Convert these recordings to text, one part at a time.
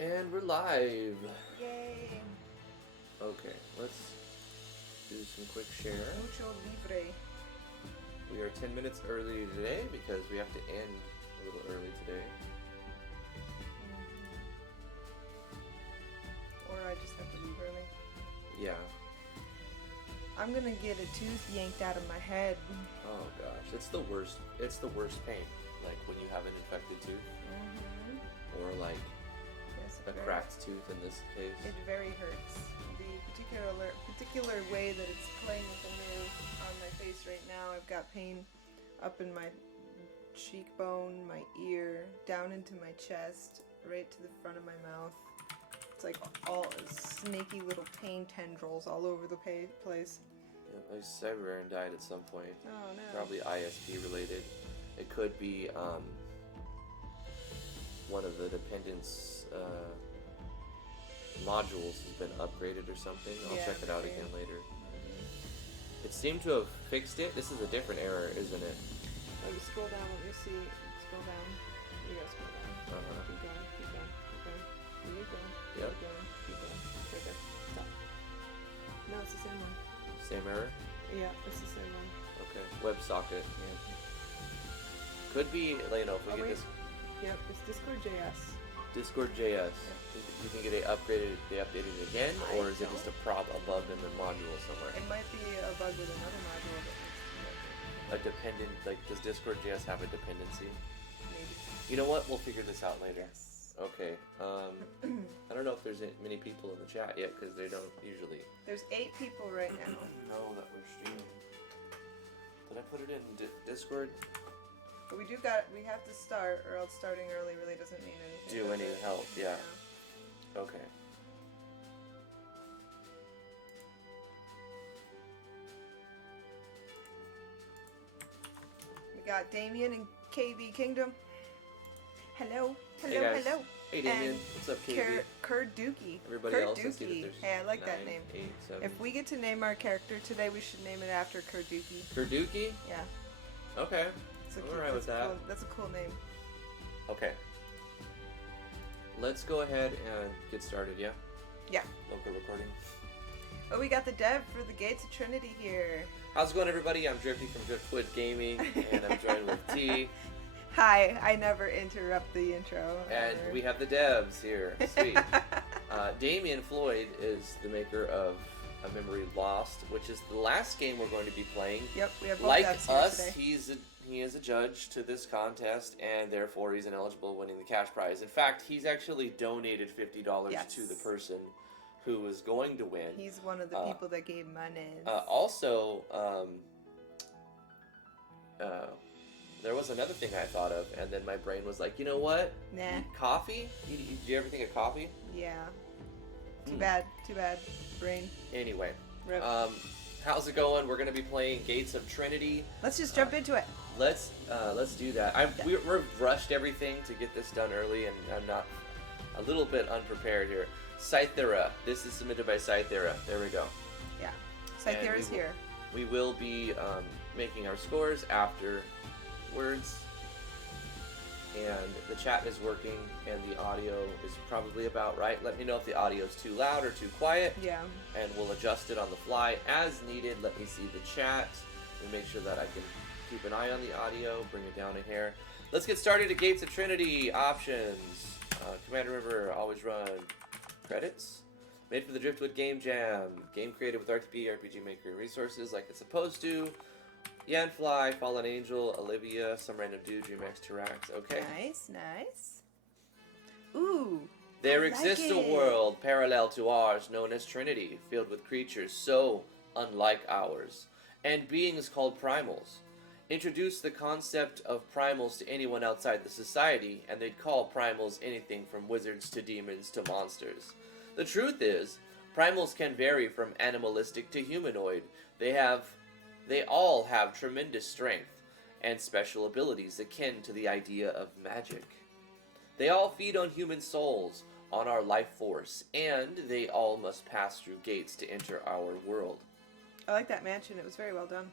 And we're live. Yay! Okay, let's do some quick share. Mucho libre. We are 10 minutes early today because we have to end a little early today. Or I just have to leave early. Yeah. I'm gonna get a tooth yanked out of my head. Oh gosh, it's the worst. It's the worst pain. Like when you have an infected tooth, or like Yes, a cracked tooth in this case. It very hurts. The particular way that it's playing with the nerve on my face right now, I've got pain up in my cheekbone, my ear, down into my chest, right to the front of my mouth. It's like all snaky little pain tendrils all over the place. Yeah, my Cyberarian died at some point. Oh no. Probably ISP related. It could be one of the dependence modules has been upgraded or something. I'll check it out again later. It seemed to have fixed it. This is a different error, isn't it? Let me scroll down. Let me see. Scroll down. You gotta scroll down. Keep going. Keep going. Keep going. Keep going. Yep. Keep going. Keep going. Right there. Stop. No, it's the same one. Same error? Yeah, it's the same one. Okay. WebSocket. Yeah. Could be, if we get this Yep, it's Discord.js. Discord.js. You think they updated it again, or is it just a bug in the module somewhere? It might be a bug with another module that A dependent, like, does Discord.js have a dependency? maybe. You know what? We'll figure this out later. Yes. Okay. I don't know if there's many people in the chat yet, because they don't usually. There's 8 people right now. know that we're streaming. Did I put it in Discord? But we have to start, or else starting early really doesn't mean anything. Do any help, yeah. Okay. We got Damien and KV Kingdom. Hello. Hey guys. Hello. Hey Damien, And what's up, KV? Kurduki. Everybody else, I see that there's Hey, I like that 9, name. 8, 7. If we get to name our character today, we should name it after Kurduki. Kurduki? Yeah. Okay. I'm alright with that. That's a cool name. Okay. Let's go ahead and get started, yeah? Yeah. Local recording. Oh, we got the dev for the Gates of Trinity here. How's it going, everybody? I'm Drifty from Driftwood Gaming, and I'm joined with T. Hi, I never interrupt the intro. And we have the devs here. Sweet. Damien Floyd is the maker of A Memory Lost, which is the last game we're going to be playing. Yep, we have both Like devs here us, today. he is a judge to this contest, and therefore he's ineligible winning the cash prize. In fact, he's actually donated $50 to the person who is going to win. He's one of the people that gave money. Also, there was another thing I thought of, and then my brain was like, you know what? Nah. Coffee? Do you ever think of coffee? Yeah. Too bad. Brain. Anyway, Rip. how's it going? We're going to be playing Gates of Trinity. Let's just jump into it. Let's do that. We've rushed everything to get this done early, and I'm not a little bit unprepared here. Cythera. This is submitted by Cythera. There we go. Yeah. Cythera's here. We will be making our scores afterwards, and the chat is working, and the audio is probably about right. Let me know if the audio is too loud or too quiet. Yeah. And we'll adjust it on the fly as needed. Let me see the chat and make sure that I can keep an eye on the audio, bring it down a hair. Let's get started at Gates of Trinity. Options. Commander River, always run. Credits. Made for the Driftwood Game Jam. Game created with RTP, RPG Maker resources like it's supposed to. Yanfly, Fallen Angel, Olivia, some random dude, DreamX, Tirax. Okay. Nice. Ooh. There I exists like a it. world parallel to ours known as Trinity, filled with creatures so unlike ours, and beings called primals. Introduce the concept of primals to anyone outside the society, and they'd call primals anything from wizards to demons to monsters. The truth is, primals can vary from animalistic to humanoid. They all have tremendous strength and special abilities akin to the idea of magic. They all feed on human souls, on our life force, and they all must pass through gates to enter our world. I like that mansion. It was very well done.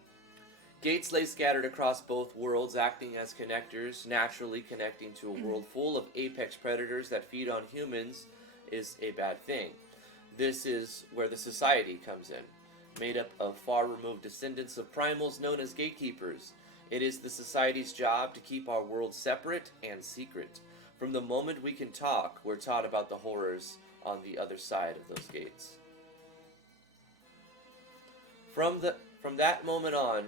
Gates lay scattered across both worlds, acting as connectors, naturally connecting to a world full of apex predators that feed on humans is a bad thing. This is where the society comes in, made up of far-removed descendants of primals known as gatekeepers. It is the society's job to keep our world separate and secret. From the moment we can talk, we're taught about the horrors on the other side of those gates. From that moment on,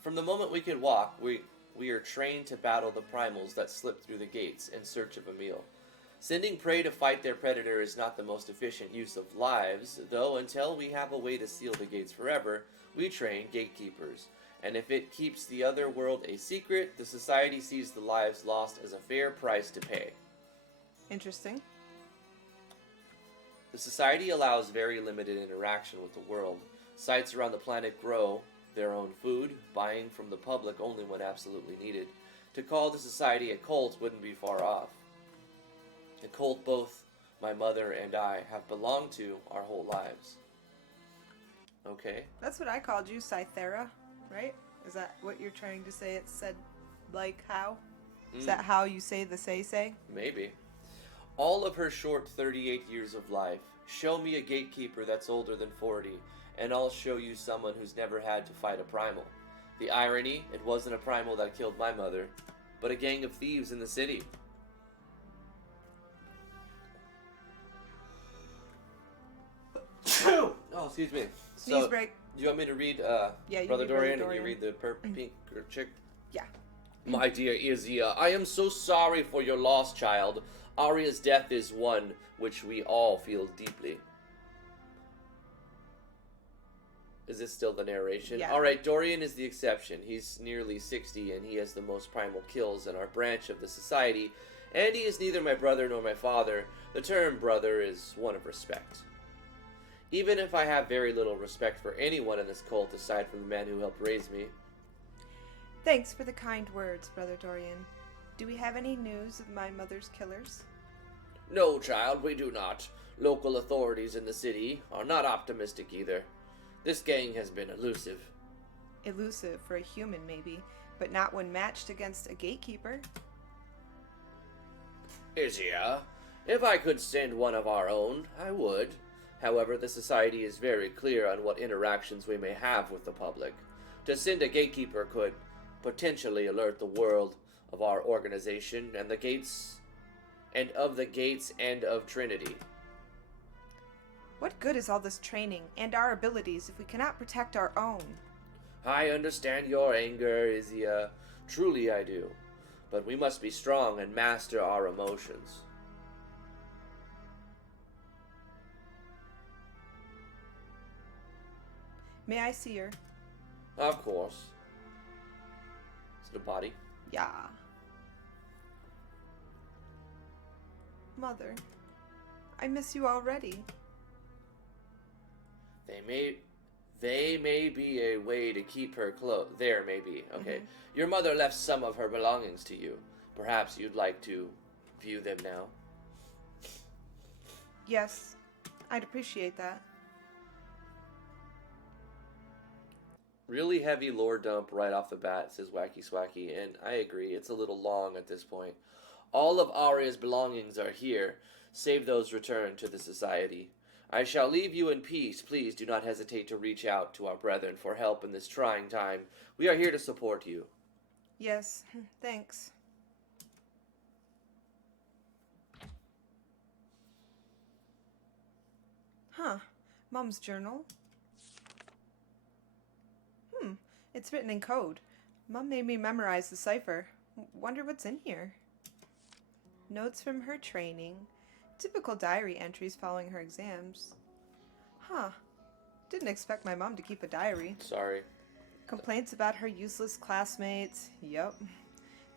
from the moment we can walk, we are trained to battle the primals that slip through the gates in search of a meal. Sending prey to fight their predator is not the most efficient use of lives, though until we have a way to seal the gates forever, we train gatekeepers. And if it keeps the other world a secret, the society sees the lives lost as a fair price to pay. Interesting. The society allows very limited interaction with the world. Sites around the planet grow their own food, buying from the public only when absolutely needed. To call the society a cult wouldn't be far off. A cult both my mother and I have belonged to our whole lives. Okay. That's what I called you, Cythera, right? Is that what you're trying to say? It's said like how? Is that how you say the say? Maybe. All of her short 38 years of life, show me a gatekeeper that's older than 40, and I'll show you someone who's never had to fight a primal. The irony, it wasn't a primal that killed my mother, but a gang of thieves in the city. Oh, excuse me. Sneeze break. Do you want me to read Yeah, Brother read Dorian, Brother and you read the pink chick? Yeah. My dear Izia, I am so sorry for your loss, child. Arya's death is one which we all feel deeply. Is this still the narration? Yeah. Alright, Dorian is the exception. He's nearly 60 and he has the most primal kills in our branch of the society, and he is neither my brother nor my father. The term brother is one of respect. Even if I have very little respect for anyone in this cult aside from the man who helped raise me. Thanks for the kind words, Brother Dorian. Do we have any news of my mother's killers? No, child, we do not. Local authorities in the city are not optimistic either. This gang has been elusive. Elusive for a human, maybe, but not when matched against a gatekeeper. Izia, if I could send one of our own, I would. However, the society is very clear on what interactions we may have with the public. To send a gatekeeper could potentially alert the world of our organization and the gates and of Trinity. What good is all this training and our abilities if we cannot protect our own? I understand your anger, Izia. Truly I do. But we must be strong and master our emotions. May I see her? Of course. Is it a body? Yeah. Mother, I miss you already. They may be a way to keep her close. There may be. Okay. Your mother left some of her belongings to you. Perhaps you'd like to view them now. Yes, I'd appreciate that. Really heavy lore dump right off the bat, says Wacky Swacky, and I agree, it's a little long at this point. All of Arya's belongings are here, save those returned to the society. I shall leave you in peace. Please do not hesitate to reach out to our brethren for help in this trying time. We are here to support you. Yes, thanks. Huh, Mom's journal. It's written in code. Mom made me memorize the cipher. Wonder what's in here. Notes from her training. Typical diary entries following her exams. Huh. Didn't expect my mom to keep a diary. Sorry. Complaints about her useless classmates. Yup.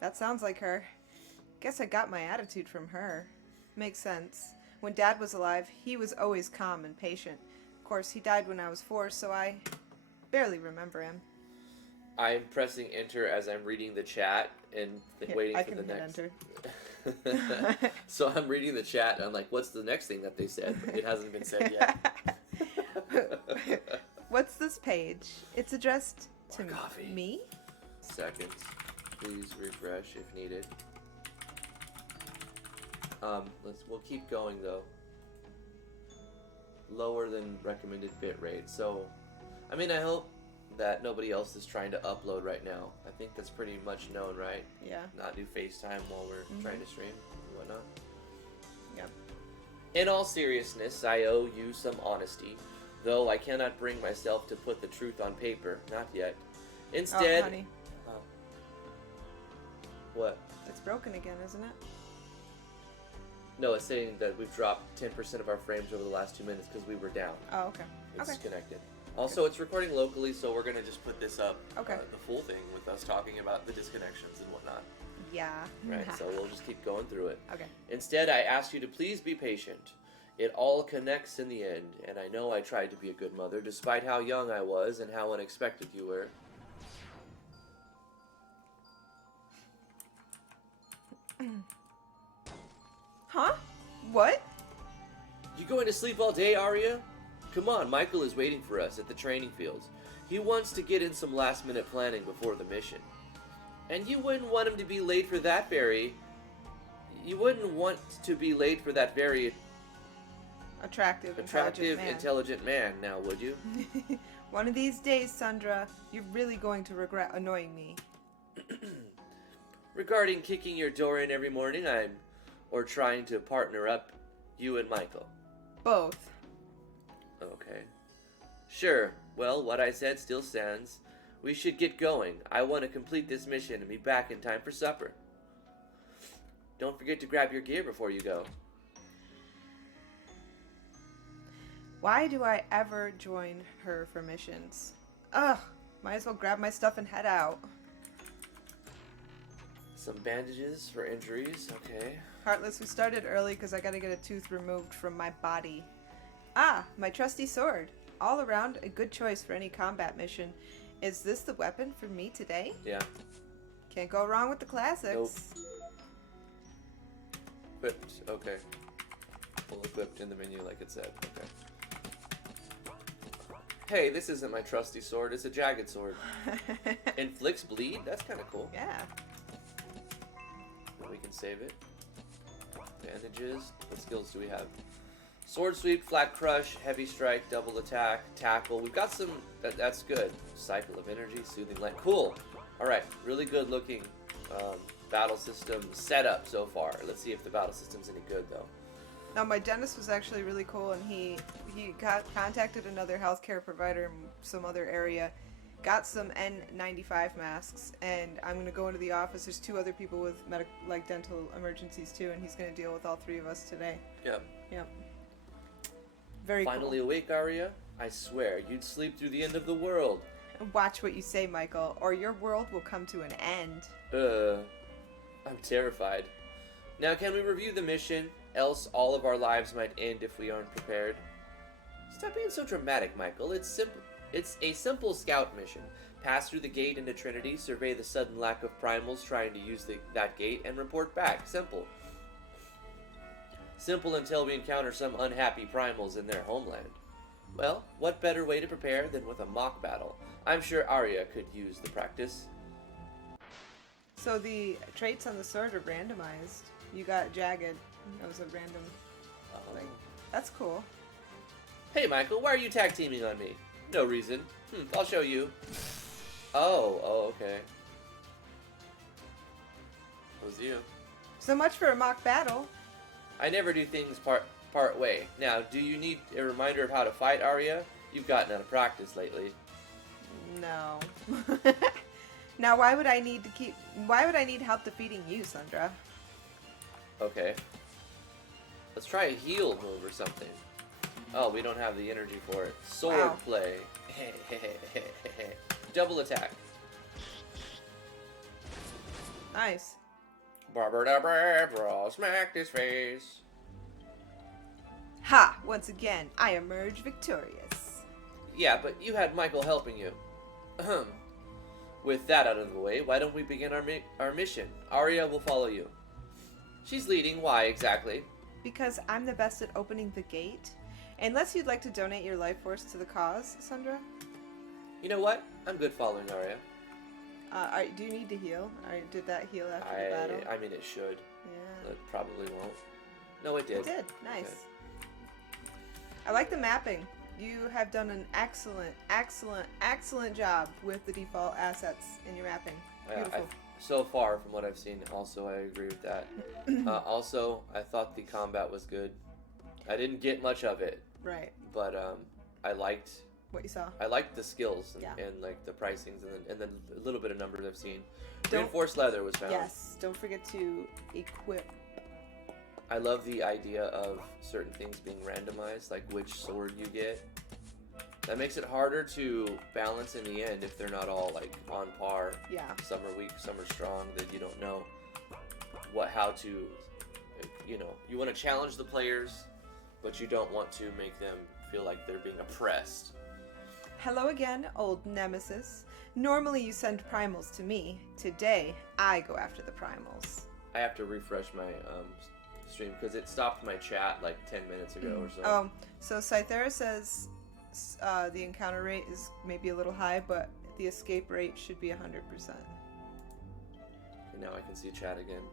That sounds like her. Guess I got my attitude from her. Makes sense. When Dad was alive, he was always calm and patient. Of course, he died when I was 4, so I barely remember him. I'm pressing enter as I'm reading the chat and waiting for the next. Enter. So I'm reading the chat and I'm like, what's the next thing that they said? It hasn't been said yet. What's this page? It's addressed to More coffee. me? seconds. Please refresh if needed. We'll keep going though. Lower than recommended bitrate. So, I mean, I hope that nobody else is trying to upload right now. I think that's pretty much known, right? Yeah. Not do FaceTime while we're trying to stream and whatnot. Yep. In all seriousness, I owe you some honesty, though I cannot bring myself to put the truth on paper. Not yet. Instead... Oh, honey. What? It's broken again, isn't it? No, it's saying that we've dropped 10% of our frames over the last 2 minutes because we were down. Oh, okay. It's Okay. connected. Also, it's recording locally, so we're going to just put this up, Okay. The full thing with us talking about the disconnections and whatnot. Yeah. Right, so we'll just keep going through it. Okay. Instead, I ask you to please be patient. It all connects in the end, and I know I tried to be a good mother, despite how young I was and how unexpected you were. Huh? What? You going to sleep all day, Arya? Come on, Michael is waiting for us at the training fields. He wants to get in some last-minute planning before the mission. And you wouldn't want him to be late for that very... You wouldn't want to be late for that very Attractive, intelligent man, now, would you? One of these days, Sandra, you're really going to regret annoying me. Regarding kicking your door in every morning, or trying to partner up you and Michael. Both. Okay. Sure. Well, what I said still stands. We should get going. I want to complete this mission and be back in time for supper. Don't forget to grab your gear before you go. Why do I ever join her for missions? Ugh, might as well grab my stuff and head out. Some bandages for injuries, okay. Heartless, we started early because I gotta get a tooth removed from my body. Ah, my trusty sword. All around a good choice for any combat mission. Is this the weapon for me today? Yeah. Can't go wrong with the classics. Nope. Equipped, okay. Full equipped in the menu like it said, okay. Hey, this isn't my trusty sword, it's a jagged sword. Inflicts bleed? That's kind of cool. Yeah. We can save it. Bandages. What skills do we have? Sword sweep, flat crush, heavy strike, double attack, tackle. We've got some. That's good. Cycle of energy, soothing light. Cool. All right. Really good looking battle system setup so far. Let's see if the battle system's any good though. Now, my dentist was actually really cool, and he contacted another healthcare provider in some other area, got some N95 masks, and I'm going to go into the office. There's 2 other people with dental emergencies too, and he's going to deal with all 3 of us today. Yep. Yep. Very Finally cool. awake, Arya? I swear, you'd sleep through the end of the world. Watch what you say, Michael, or your world will come to an end. I'm terrified. Now, can we review the mission? Else all of our lives might end if we aren't prepared. Stop being so dramatic, Michael. It's simple. It's a simple scout mission. Pass through the gate into Trinity, survey the sudden lack of primals trying to use that gate, and report back. Simple. Simple until we encounter some unhappy primals in their homeland. Well, what better way to prepare than with a mock battle? I'm sure Arya could use the practice. So the traits on the sword are randomized. You got jagged. That was a random thing. That's cool. Hey, Michael, why are you tag teaming on me? No reason. I'll show you. Oh, okay. It was you. So much for a mock battle. I never do things part way. Now, do you need a reminder of how to fight, Arya? You've gotten out of practice lately. No. Now, why would I need help defeating you, Sandra? Okay. Let's try a heal move or something. Oh, we don't have the energy for it. Sword Wow. play. Double attack. Nice. Barbara smacked his face. Ha! Once again, I emerge victorious. Yeah, but you had Michael helping you. Ahem. With that out of the way, why don't we begin our mission? Arya will follow you. She's leading. Why exactly? Because I'm the best at opening the gate. Unless you'd like to donate your life force to the cause, Sandra? You know what? I'm good following Arya. Do you need to heal? Did that heal after the battle? I mean, it should. Yeah. It probably won't. No, it did. It did. Nice. Okay. I like the mapping. You have done an excellent, excellent, excellent job with the default assets in your mapping. Beautiful. So far, from what I've seen, also I agree with that. Also, I thought the combat was good. I didn't get much of it, Right. but I liked What you saw. I liked the skills and, Yeah. and like the pricings and then a little bit of numbers I've seen. Don't- Reinforced leather was found. Yes. Don't forget to equip. I love the idea of certain things being randomized, like which sword you get. That makes it harder to balance in the end if they're not all like on par. Yeah. Some are weak, some are strong. That you don't know how to. You want to challenge the players, but you don't want to make them feel like they're being oppressed. Hello again, old nemesis. Normally you send primals to me. Today, I go after the primals. I have to refresh my stream because it stopped my chat like 10 minutes ago or so. So Cythera says the encounter rate is maybe a little high, but the escape rate should be 100%. And now I can see chat again.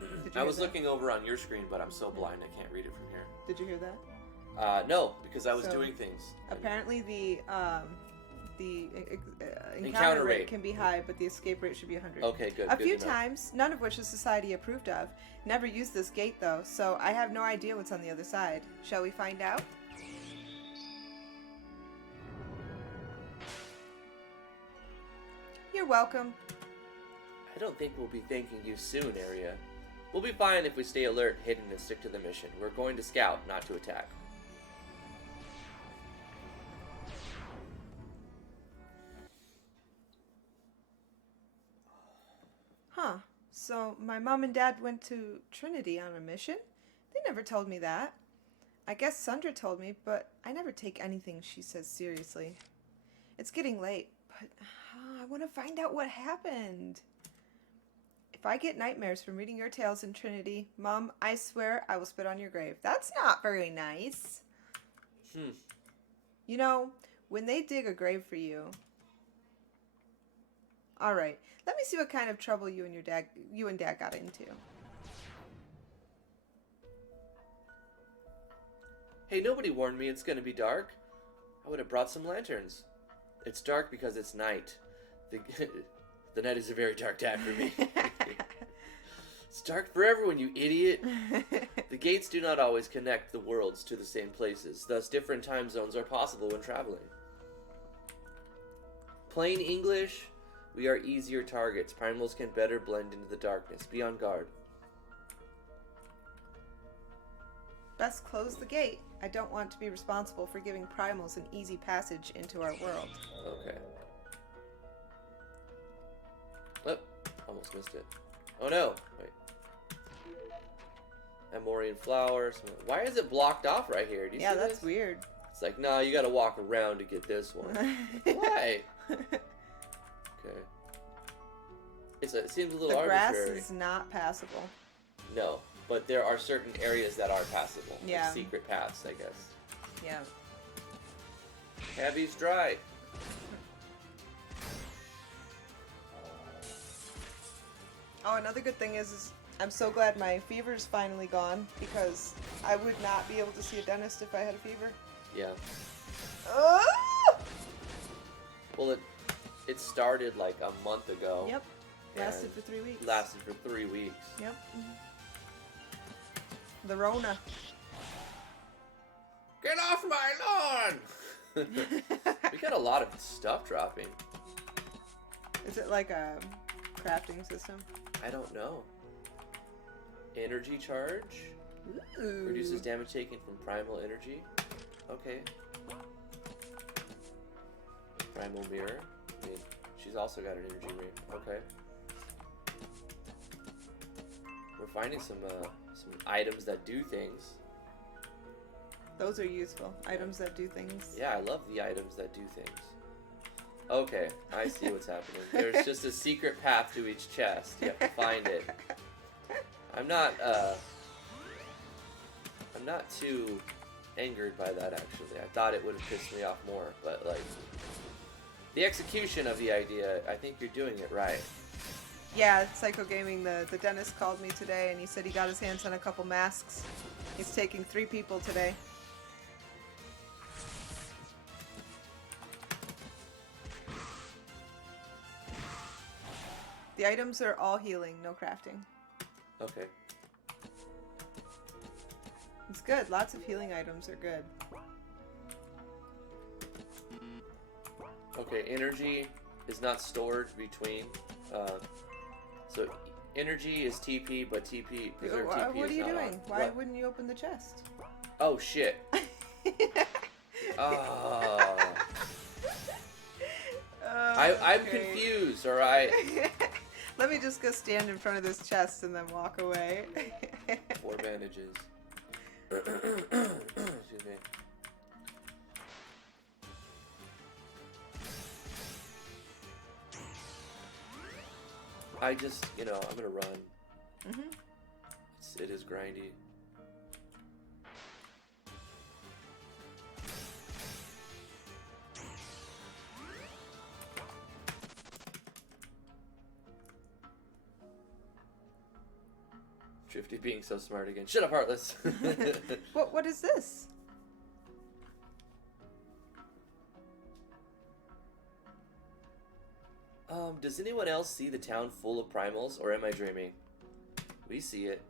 Did you I hear was that? looking over on your screen, but I'm so blind I can't read it from here. Did you hear that? No, because I was So, doing things. Apparently the Encounter encounter rate rate. can be high, but the escape rate should be 100. Okay, good. A good few to know. times, none of which the society approved of. Never used this gate though, so I have no idea what's on the other side. Shall we find out? You're welcome. I don't think we'll be thanking you soon, Area. We'll be fine if we stay alert, hidden, and stick to the mission. We're going to scout, not to attack. Huh. So my mom and dad went to Trinity on a mission? They never told me that. I guess Sandra told me, but I never take anything she says seriously. It's getting late, but I want to find out what happened. If I get nightmares from reading your tales in Trinity, Mom, I swear I will spit on your grave. That's not very nice. You know, when they dig a grave for you... Alright, let me see what kind of trouble you and Dad got into. Hey, nobody warned me it's gonna be dark. I would have brought some lanterns. It's dark because it's night. The night is a very dark time for me. It's dark for everyone, you idiot. The gates do not always connect the worlds to the same places. Thus, different time zones are possible when traveling. Plain English, we are easier targets. Primals can better blend into the darkness. Be on guard. Best close the gate. I don't want to be responsible for giving primals an easy passage into our world. Okay. Oh, almost missed it. Oh no! Wait. Amorian flowers. Why is it blocked off right here? Do you see That's this? weird. It's like, nah, you gotta walk around to get this one. Why? Okay. It seems a little The grass arbitrary. is not passable. No, but there are certain areas that are passable. Yeah. Like secret paths, I guess. Yeah. Heavy's dry. Oh, another good thing is I'm so glad my fever's finally gone, because I would not be able to see a dentist if I had a fever. Yeah. Ah! Well, it started like a month ago. Yep. Lasted And for 3 weeks. Lasted for 3 weeks. Yep. The Rona. Get off my lawn! We got a lot of stuff dropping. Is it like a crafting system? I don't know. Energy charge? Ooh. Reduces damage taken from primal energy. Okay. Primal mirror. I mean, she's also got an energy ring. Okay. We're finding some items that do things. Those are useful. Items that do things. Yeah, I love the items that do things. Okay, I see what's happening. There's just a secret path to each chest. You have to find it. I'm not too angered by that, actually. I thought it would have pissed me off more, but, like, The execution of the idea, I think you're doing it right. Yeah, Psycho Gaming, the dentist called me today and he said he got his hands on a couple masks. He's taking 3 people today. The items are all healing, no crafting. Okay. It's good. Lots of healing items are good. Okay, energy is not stored between. So energy is TP, but TP preserved TP What are is you not doing? on. Why What? wouldn't you open the chest? Oh shit. Oh. I'm Okay. confused. All right. Let me just go stand in front of this chest and then walk away. 4 bandages. Excuse me. I just, I'm gonna run. Mhm. It is grindy. Drifty being so smart again. Shut up, Heartless. What is this? Does anyone else see the town full of primals, or am I dreaming? We see it.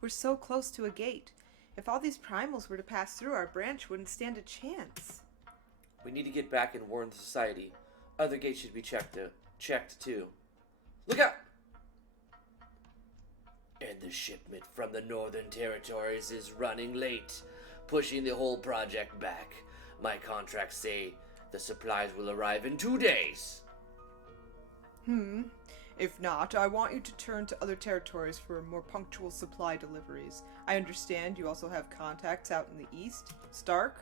We're so close to a gate. If all these primals were to pass through, our branch wouldn't stand a chance. We need to get back and warn the society. Other gates should be checked too. Look out! And the shipment from the Northern Territories is running late, pushing the whole project back. My contracts say the supplies will arrive in 2 days. If not, I want you to turn to other territories for more punctual supply deliveries. I understand you also have contacts out in the east. Stark?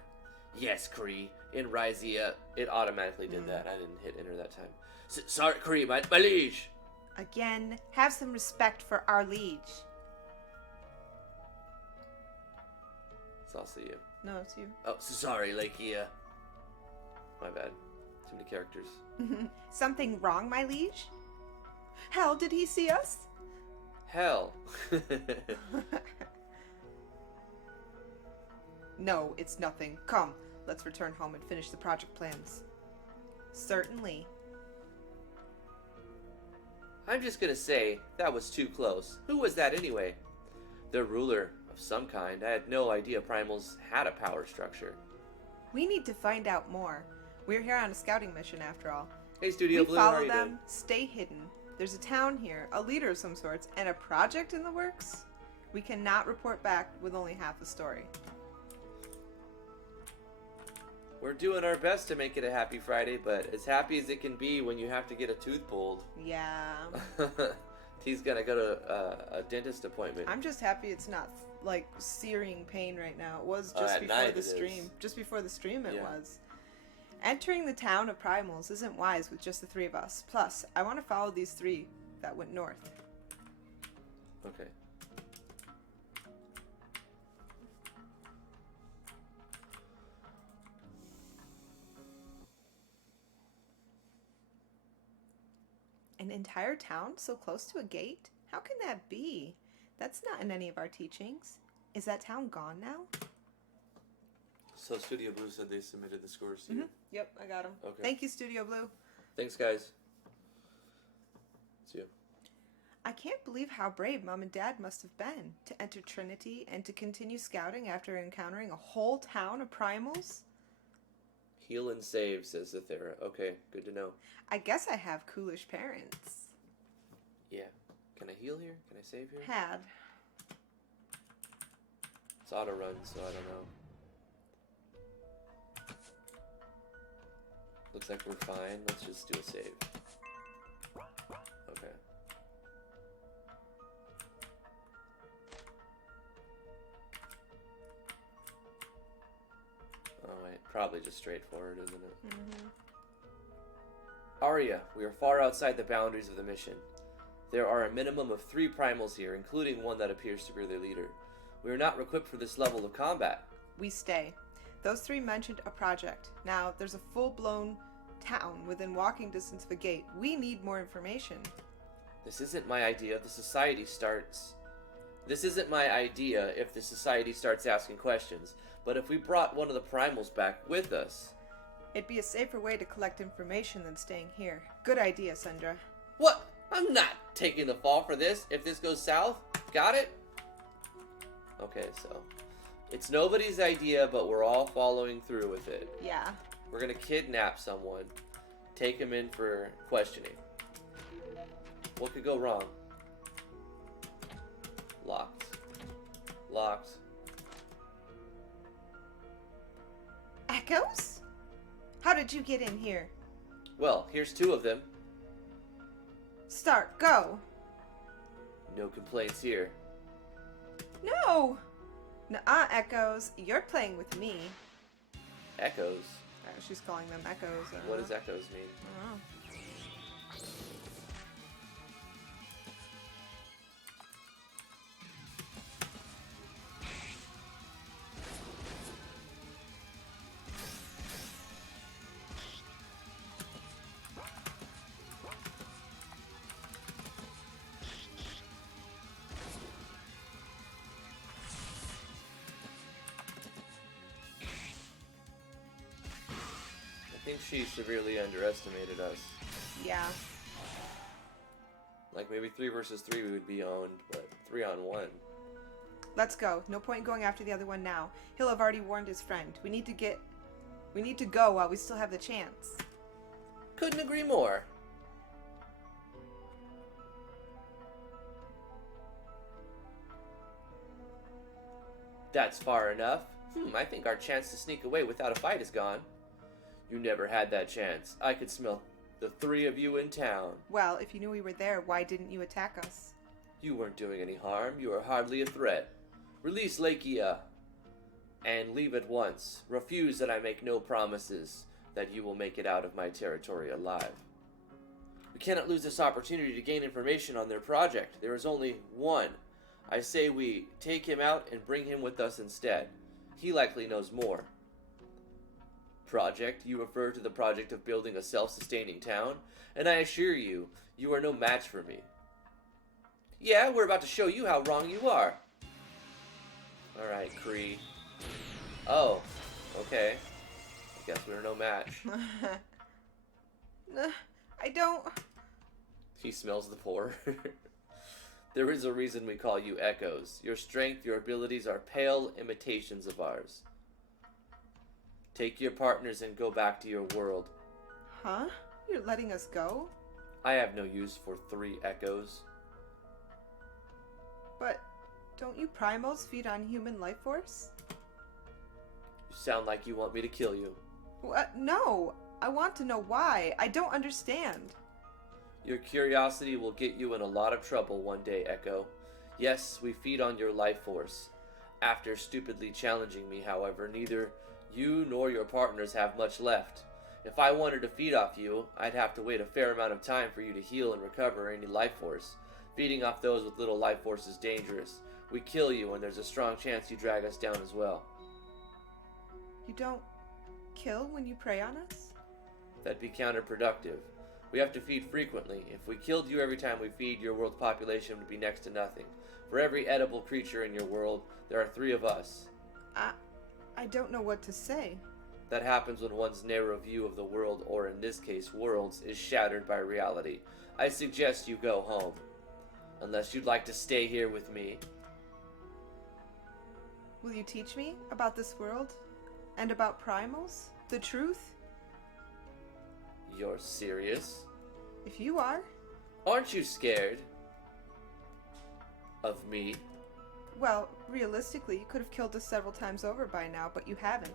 Yes, Kree. In Ryzia, it automatically did that. I didn't hit enter that time. Sorry, Kree, my liege. Again, have some respect for our liege. It's also you. No, it's you. Oh, sorry, Lakia. My bad. Too many characters. Something wrong, my liege? Hell, did he see us? Hell. No, it's nothing. Come, let's return home and finish the project plans. Certainly. I'm just gonna say, that was too close. Who was that anyway? The ruler of some kind. I had no idea primals had a power structure. We need to find out more. We're here on a scouting mission after all. Hey, Studio We Blue, how are follow you them, doing? stay hidden. There's a town here, a leader of some sorts, and a project in the works? We cannot report back with only half the story. We're doing our best to make it a happy Friday, but as happy as it can be when you have to get a tooth pulled. Yeah. He's gonna go to a dentist appointment. I'm just happy it's not like searing pain right now. It was just At before night the it stream. is. Just before the stream it Yeah. was. Entering the town of primals isn't wise with just the 3 of us. Plus, I want to follow these 3 that went north. Okay. An entire town so close to a gate? How can that be? That's not in any of our teachings. Is that town gone now? So Studio Blue said they submitted the scores to you. Yep, I got them. Okay. Thank you, Studio Blue. Thanks, guys. See you. I can't believe how brave Mom and Dad must have been to enter Trinity and to continue scouting after encountering a whole town of primals. Heal and save, says the Thera. Okay, good to know. I guess I have coolish parents. Yeah. Can I heal here? Can I save here? Had. It's auto run, so I don't know. Looks like we're fine. Let's just do a save. Okay. Alright, probably just straightforward, isn't it? Mm-hmm. Arya, we are far outside the boundaries of the mission. There are a minimum of 3 primals here, including one that appears to be their leader. We are not equipped for this level of combat. We stay. Those 3 mentioned a project. Now, there's a full-blown town within walking distance of a gate. We need more information. This isn't my idea if the society starts... This isn't my idea if the society starts asking questions, but if we brought one of the primals back with us... It'd be a safer way to collect information than staying here. Good idea, Sundra. What? I'm not taking the fall for this if this goes south. Got it? Okay, so... It's nobody's idea, but we're all following through with it. Yeah. We're gonna kidnap someone, take him in for questioning. What could go wrong? Locked. Locked. Echoes? How did you get in here? Well, here's 2 of them. Start, go. No complaints here. No! Nuh-uh, Echoes. You're playing with me. Echoes? She's calling them Echoes. What does echoes mean? I don't know. I think she severely underestimated us. Yeah. Like maybe 3 versus 3 we would be owned, but 3 on 1. Let's go. No point in going after the other one now. He'll have already warned his friend. We need to go while we still have the chance. Couldn't agree more. That's far enough. I think our chance to sneak away without a fight is gone. You never had that chance. I could smell the 3 of you in town. Well, if you knew we were there, why didn't you attack us? You weren't doing any harm. You are hardly a threat. Release Lakia and leave at once. Refuse that I make no promises that you will make it out of my territory alive. We cannot lose this opportunity to gain information on their project. There is only one. I say we take him out and bring him with us instead. He likely knows more. Project? You refer to the project of building a self-sustaining town? And I assure you, you are no match for me. Yeah, we're about to show you how wrong you are. Alright, Kree. Oh, okay. I guess we're no match. I don't... He smells the pour. There is a reason we call you Echoes. Your strength, your abilities are pale imitations of ours. Take your partners and go back to your world. Huh? You're letting us go? I have no use for 3 Echoes. But don't you primals feed on human life force? You sound like you want me to kill you. What? No! I want to know why. I don't understand. Your curiosity will get you in a lot of trouble one day, Echo. Yes, we feed on your life force. After stupidly challenging me, however, neither you nor your partners have much left. If I wanted to feed off you, I'd have to wait a fair amount of time for you to heal and recover any life force. Feeding off those with little life force is dangerous. We kill you and there's a strong chance you drag us down as well. You don't kill when you prey on us? That'd be counterproductive. We have to feed frequently. If we killed you every time we feed, your world's population would be next to nothing. For every edible creature in your world, there are 3 of us. I don't know what to say. That happens when one's narrow view of the world, or in this case, worlds, is shattered by reality. I suggest you go home. Unless you'd like to stay here with me. Will you teach me about this world? And about primals? The truth? You're serious? If you are. Aren't you scared? Of me? Well, realistically, you could have killed us several times over by now, but you haven't.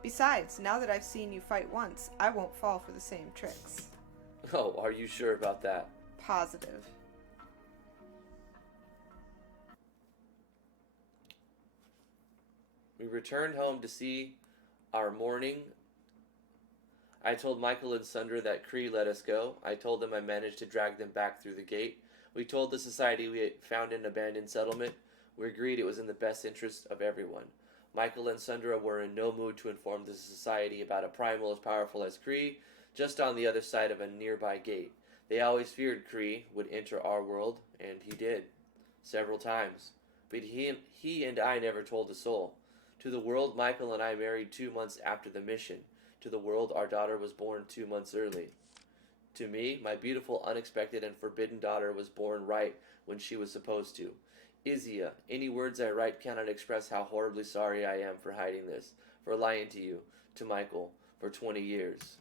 Besides, now that I've seen you fight once, I won't fall for the same tricks. Oh, are you sure about that? Positive. We returned home to see our morning. I told Michael and Sundra that Kree let us go. I told them I managed to drag them back through the gate. We told the society we had found an abandoned settlement. We agreed it was in the best interest of everyone. Michael and Sundra were in no mood to inform the society about a primal as powerful as Kree, just on the other side of a nearby gate. They always feared Kree would enter our world, and he did. Several times. But he and I never told a soul. To the world, Michael and I married 2 months after the mission. To the world, our daughter was born 2 months early. To me, my beautiful, unexpected, and forbidden daughter was born right when she was supposed to. Izia, any words I write cannot express how horribly sorry I am for hiding this, for lying to you, to Michael, for 20 years.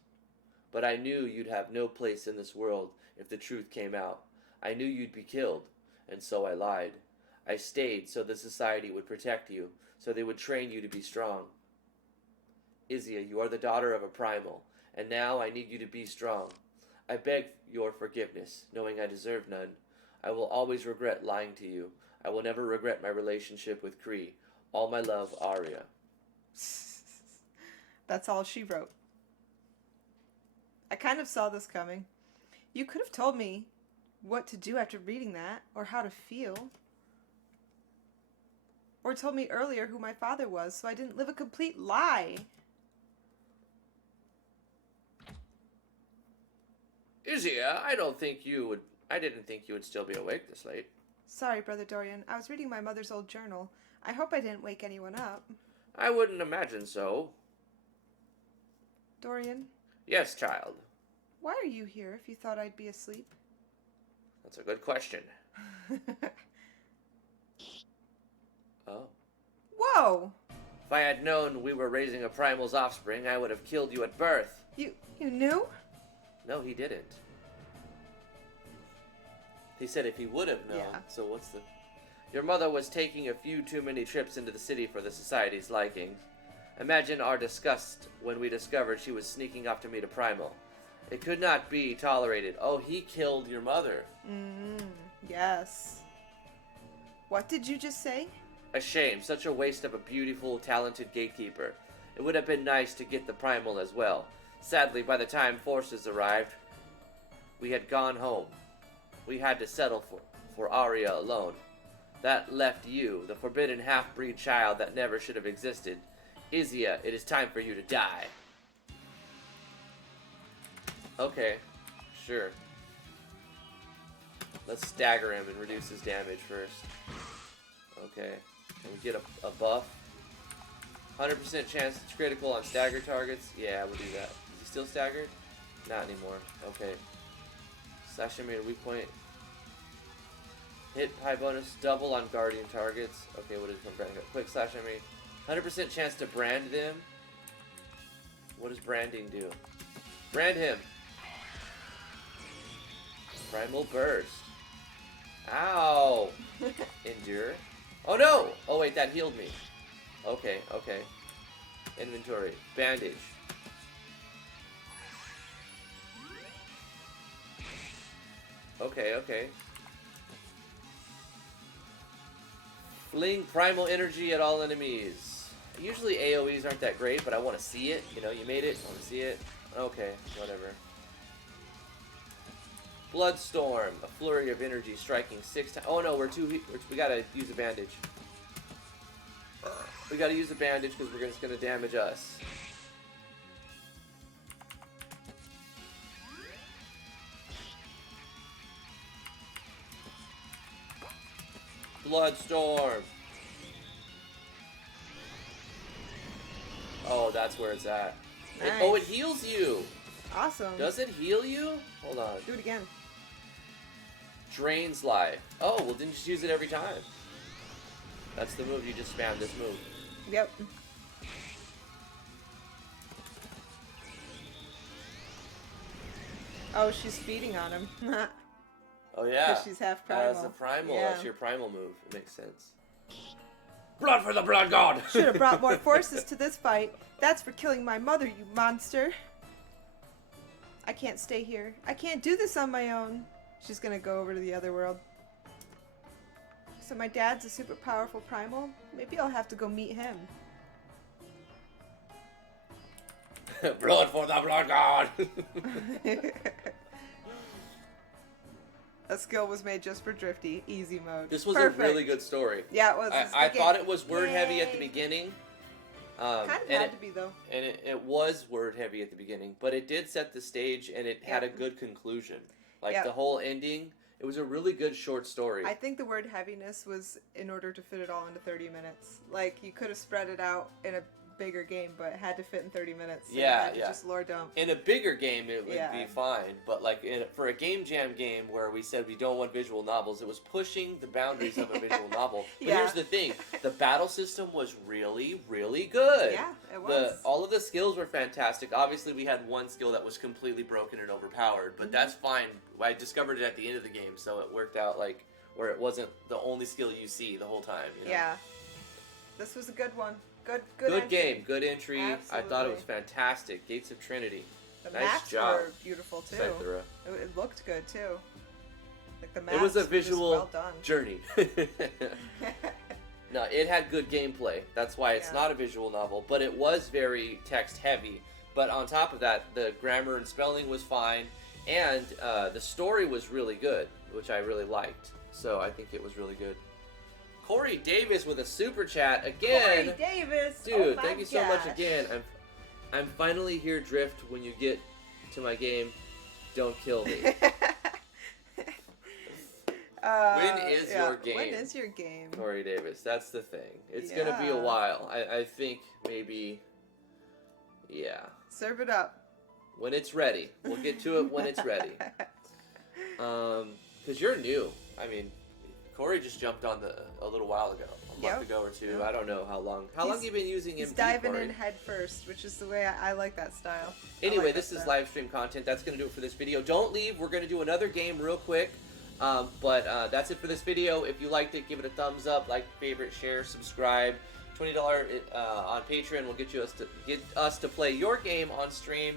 But I knew you'd have no place in this world if the truth came out. I knew you'd be killed, and so I lied. I stayed so the society would protect you, so they would train you to be strong. Izia, you are the daughter of a primal, and now I need you to be strong. I beg your forgiveness, knowing I deserve none. I will always regret lying to you. I will never regret my relationship with Kree. All my love, Arya. That's all she wrote. I kind of saw this coming. You could have told me what to do after reading that, or how to feel. Or told me earlier who my father was, so I didn't live a complete lie. Izia, I didn't think you would still be awake this late. Sorry, Brother Dorian. I was reading my mother's old journal. I hope I didn't wake anyone up. I wouldn't imagine so. Dorian? Yes, child. Why are you here if you thought I'd be asleep? That's a good question. Oh. Whoa! If I had known we were raising a primal's offspring, I would have killed you at birth. You knew? No, he didn't. He said if he would have known. Yeah. So what's the... Your mother was taking a few too many trips into the city for the society's liking. Imagine our disgust when we discovered she was sneaking off to meet a primal. It could not be tolerated. Oh, he killed your mother. Yes. What did you just say? A shame. Such a waste of a beautiful, talented gatekeeper. It would have been nice to get the primal as well. Sadly, by the time forces arrived, we had gone home. We had to settle for Arya alone. That left you, the forbidden half-breed child that never should have existed. Izia, it is time for you to die. Okay, sure. Let's stagger him and reduce his damage first. Okay, can we get a buff? 100% chance it's critical on staggered targets? Yeah, we'll do that. Is he still staggered? Not anymore. Okay. Slash enemy at weak point. Hit high bonus double on guardian targets. Okay, what is it? Quick slash enemy. 100% chance to brand them. What does branding do? Brand him. Primal burst. Ow. Endure. Oh no! Oh wait, that healed me. Okay, okay. Inventory. Bandage. Okay, okay. Fling primal energy at all enemies. Usually AoEs aren't that great, but I want to see it. You know, you made it. I want to see it. Okay, whatever. Bloodstorm. A flurry of energy striking 6 times. Oh no, we gotta use a bandage. We gotta use a bandage because we're just gonna damage us. Bloodstorm. Oh, that's where it's at. Nice. Oh, it heals you. Awesome. Does it heal you? Hold on. Do it again. Drains life. Oh, well then just use it every time. That's the move. You just spam this move. Yep. Oh, she's feeding on him. Oh yeah. Because she's half primal. That's a primal. Yeah. That's your primal move. It makes sense. Blood for the blood god! Should have brought more forces to this fight. That's for killing my mother, you monster. I can't stay here. I can't do this on my own. She's gonna go over to the other world. So my dad's a super powerful primal? Maybe I'll have to go meet him. Blood for the blood god! A skill was made just for Drifty. Easy mode. This was Perfect. a really good story. Yeah, it was. I thought it was word heavy at the beginning. Kind of had to be though. And it was word heavy at the beginning, but it did set the stage, and it had a good conclusion. Like the whole ending, it was a really good short story. I think the word heaviness was in order to fit it all into 30 minutes. Like, you could have spread it out in a bigger game, but it had to fit in 30 minutes. So you had to just lore dump. In a bigger game, it would be fine, but like for a Game Jam game where we said we don't want visual novels, it was pushing the boundaries of a visual novel. But here's the thing, the battle system was really, really good. Yeah, it was. All of the skills were fantastic. Obviously, we had one skill that was completely broken and overpowered, but that's fine. I discovered it at the end of the game, so it worked out like where it wasn't the only skill you see the whole time. You know? Yeah. This was a good one. Good entry. Game, good entry. Absolutely. I thought it was fantastic. Gates of Trinity. The nice maps job. were beautiful too. Sakura. It looked good too. Like the maps It was a were just visual well done. journey. No, it had good gameplay. That's why it's not a visual novel, but it was very text heavy. But on top of that, the grammar and spelling was fine, and the story was really good, which I really liked. So I think it was really good. Corey Davis with a super chat again. Corey Davis, dude, oh thank you so much again. I'm finally here, Drift. When you get to my game, don't kill me. When is your game? When is your game? Corey Davis, that's the thing. It's gonna be a while. I think maybe, Serve it up. When it's ready. We'll get to it when it's ready. Because you're new. I mean, Corey just jumped on a little while ago. A month ago or two. I don't know how long. How long have you been using MD, He's diving Corey? in head first, which is the way I like that style. Anyway, like this is live stream content. That's going to do it for this video. Don't leave. We're going to do another game real quick. But that's it for this video. If you liked it, give it a thumbs up, like, favorite, share, subscribe. $20 on Patreon will get us to play your game on stream.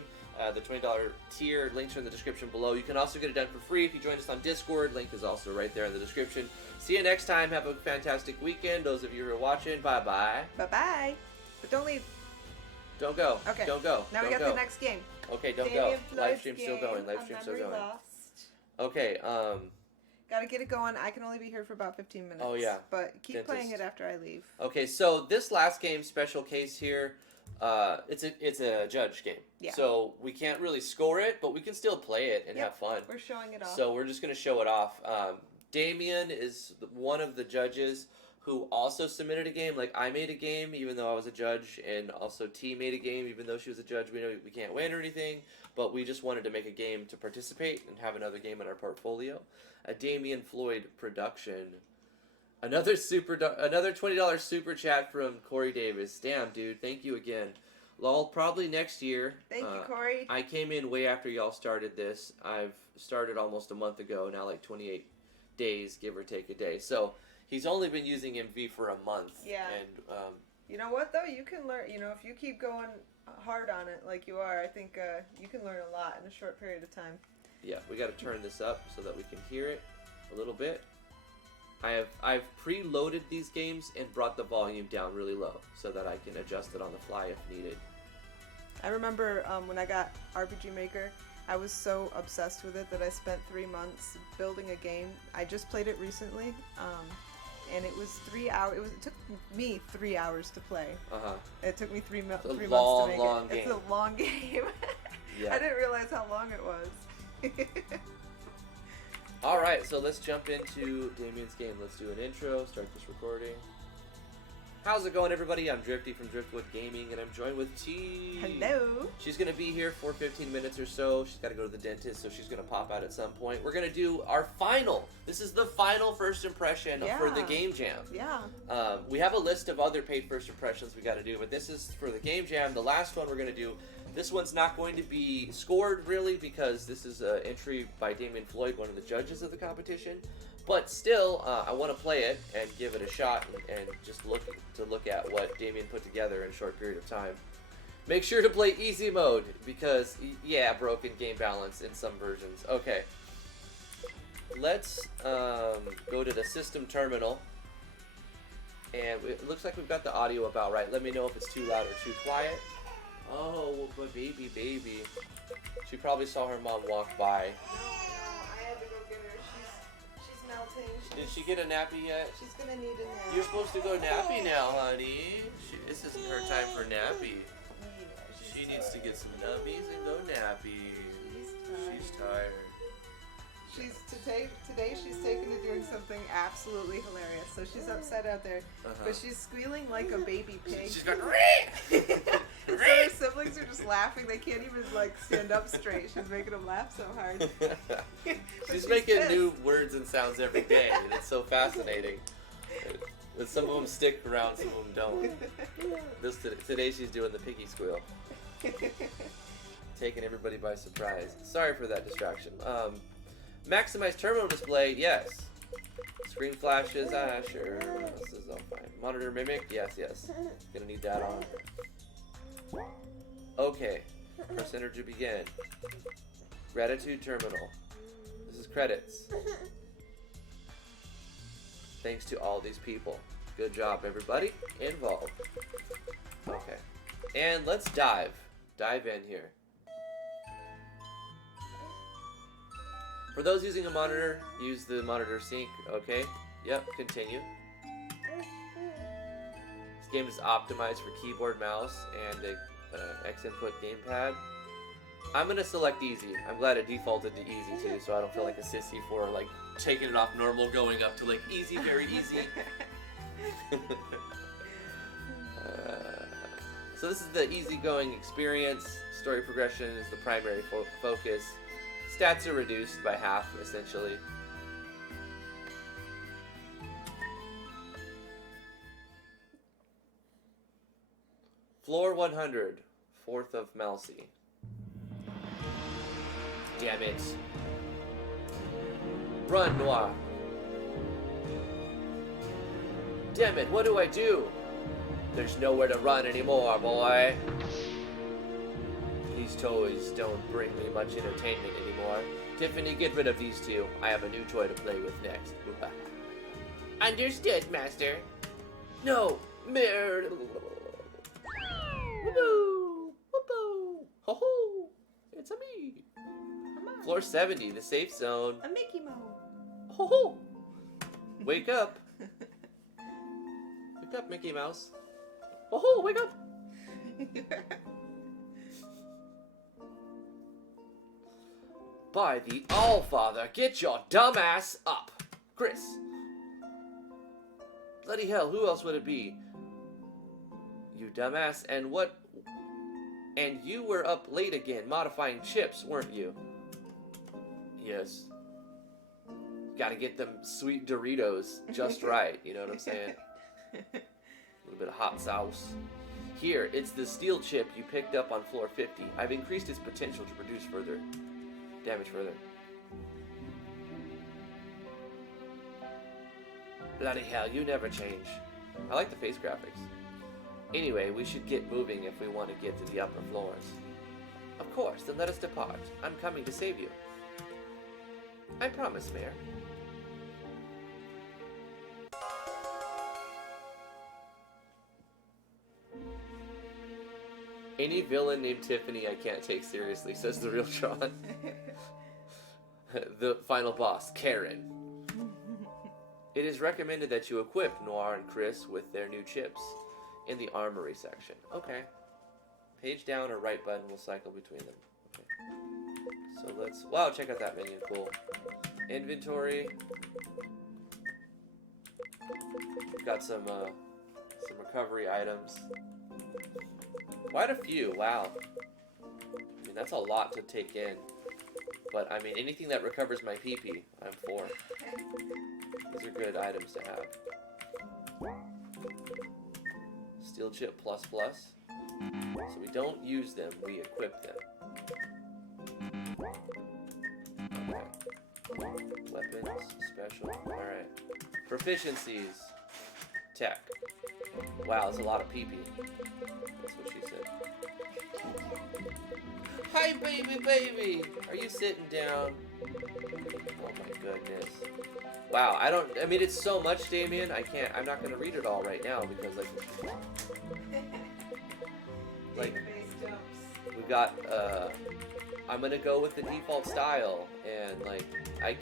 The $20 tier, links are in the description below. You can also get it done for free if you join us on Discord. Link is also right there in the description. See you next time. Have a fantastic weekend. Those of you who are watching, bye-bye. Bye-bye. But don't leave. Don't go. Okay. Don't go. Now we got the next game. Okay, don't Damian go. Floyd's Live stream's still going. Live stream's still Memory going. Lost. Okay, Gotta get it going. I can only be here for about 15 minutes. Oh, yeah. But keep playing it after I leave. Okay, so this last game, special case here, it's a judge game. Yeah. So we can't really score it, but we can still play it and have fun. We're showing it off. So we're just going to show it off. Damien is one of the judges who also submitted a game. Like, I made a game even though I was a judge, and also T made a game even though she was a judge. We know we can't win or anything, but we just wanted to make a game to participate and have another game in our portfolio. A Damien Floyd production. Another $20 super chat from Corey Davis. Damn, dude, thank you again. Lol, probably next year. Thank you, Corey. I came in way after y'all started this. I've started almost a month ago, now like 28 days, give or take a day. So he's only been using MV for a month. Yeah. And you know what though? You can learn. You know, if you keep going hard on it like you are, I think you can learn a lot in a short period of time. Yeah, we got to turn this up so that we can hear it a little bit. I've preloaded these games and brought the volume down really low so that I can adjust it on the fly if needed. I remember when I got RPG Maker, I was so obsessed with it that I spent 3 months building a game. I just played it recently, and it was 3 hours. It took me 3 hours to play. It took me 3 months to make long it. game. It's a long game. Yeah. I didn't realize how long it was. Alright, so let's jump into Damien's game. Let's do an intro, start this recording. How's it going, everybody? I'm Drifty from Driftwood Gaming, and I'm joined with T. Hello. She's going to be here for 15 minutes or so. She's got to go to the dentist, so she's going to pop out at some point. We're going to do our final. This is the final first impression for the Game Jam. Yeah. We have a list of other paid first impressions we got to do, but this is for the Game Jam. The last one we're going to do. This one's not going to be scored, really, because this is an entry by Damien Floyd, one of the judges of the competition. But still, I want to play it and give it a shot and just look at what Damien put together in a short period of time. Make sure to play easy mode, because, yeah, broken game balance in some versions. Okay. Let's go to the system terminal. And it looks like we've got the audio about right. Let me know if it's too loud or too quiet. Oh, but baby. She probably saw her mom walk by. No, I had to go get her. melting. Did she get a nappy yet? She's gonna need a nap. You're supposed to go nappy now, honey. This isn't her time for nappy. She needs to get some nubbies and go nappy. She's tired. Today she's taken to doing something absolutely hilarious. So she's upset out there, but she's squealing like a baby pig. She's going So her siblings are just laughing. They can't even like stand up straight. She's making them laugh so hard. She's making new words and sounds every day, and it's so fascinating. But some of them stick around, some of them don't. Today she's doing the piggy squeal. Taking everybody by surprise. Sorry for that distraction. Maximize terminal display, yes. Screen flashes, sure. This is all fine. Monitor mimic, yes. Gonna need that on. Okay. Press enter to begin. Gratitude terminal. This is credits. Thanks to all these people. Good job, everybody involved. Okay. And let's dive in here. For those using a monitor, use the monitor sync. Okay. Yep. Continue. This game is optimized for keyboard, mouse, and a X input gamepad. I'm gonna select easy. I'm glad it defaulted to easy too, so I don't feel like a sissy for like taking it off normal, going up to like easy, very easy. So this is the easygoing experience. Story progression is the primary focus. Stats are reduced by half, essentially. Floor 100, 4th of Malcy. Damn it. Run, Noir. Damn it, what do I do? There's nowhere to run anymore, boy. These toys don't bring me much entertainment anymore. Tiffany, get rid of these two. I have a new toy to play with next. Understood, Master. No, Mayor. Whoopoo! Whoopoo! Ho ho! It's a me. Floor 70, the safe zone. A Mickey Mouse. Ho ho! Wake up. Wake up, Mickey Mouse. Oh ho, wake up! By the All-Father, get your dumb ass up! Chris. Bloody hell, who else would it be? You dumbass, and what? And you were up late again, modifying chips, weren't you? Yes. Gotta get them sweet Doritos just right, you know what I'm saying? A little bit of hot sauce. Here, it's the steel chip you picked up on floor 50. I've increased its potential to produce damage further. Bloody hell, you never change. I like the face graphics. Anyway, we should get moving if we want to get to the upper floors. Of course, then let us depart. I'm coming to save you. I promise, Mayor. Any villain named Tiffany I can't take seriously, says the real Tron. The final boss, Karen. It is recommended that you equip Noir and Chris with their new chips in the armory section. Okay. Page down or right button will cycle between them. Okay. So let's... Wow, check out that menu. Cool. Inventory. Got some recovery items. Quite a few, wow. I mean, that's a lot to take in. But, I mean, anything that recovers my PP, I'm for. These are good items to have. Steel chip plus plus. So we don't use them, we equip them. Okay. Weapons, special, alright. Proficiencies. Tech. Wow, that's a lot of PP. That's what she said. Hi, baby! Are you sitting down? Oh my goodness. Wow, I mean, it's so much, Damien, I'm not gonna read it all right now because, we got, I'm gonna go with the default style, and,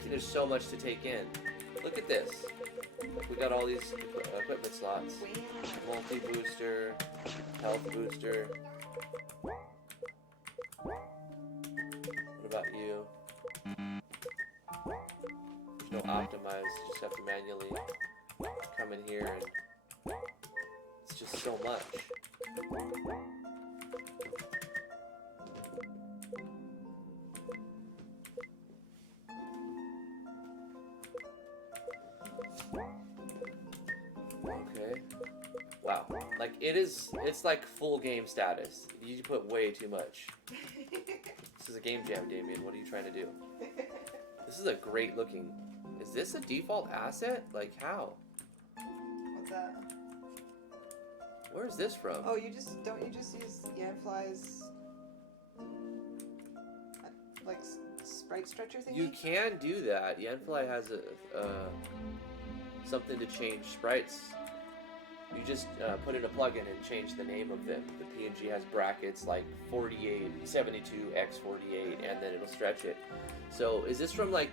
there's so much to take in. Look at this. We got all these equipment slots. Multi-booster, health booster. What about you? There's no optimize, you just have to manually come in here and it's just so much. Okay. Wow. Like it's like full game status. You put way too much. This is a game jam, Damien. What are you trying to do? This is a great looking. Is this a default asset? Like how? What's that? Where is this from? Oh, you just use Yanfly's like sprite stretcher thingy? You can do that. Yanfly has a something to change sprites. You just put in a plugin and change the name of them. The PNG has brackets like 48, 72x48, and then it'll stretch it. So is this from like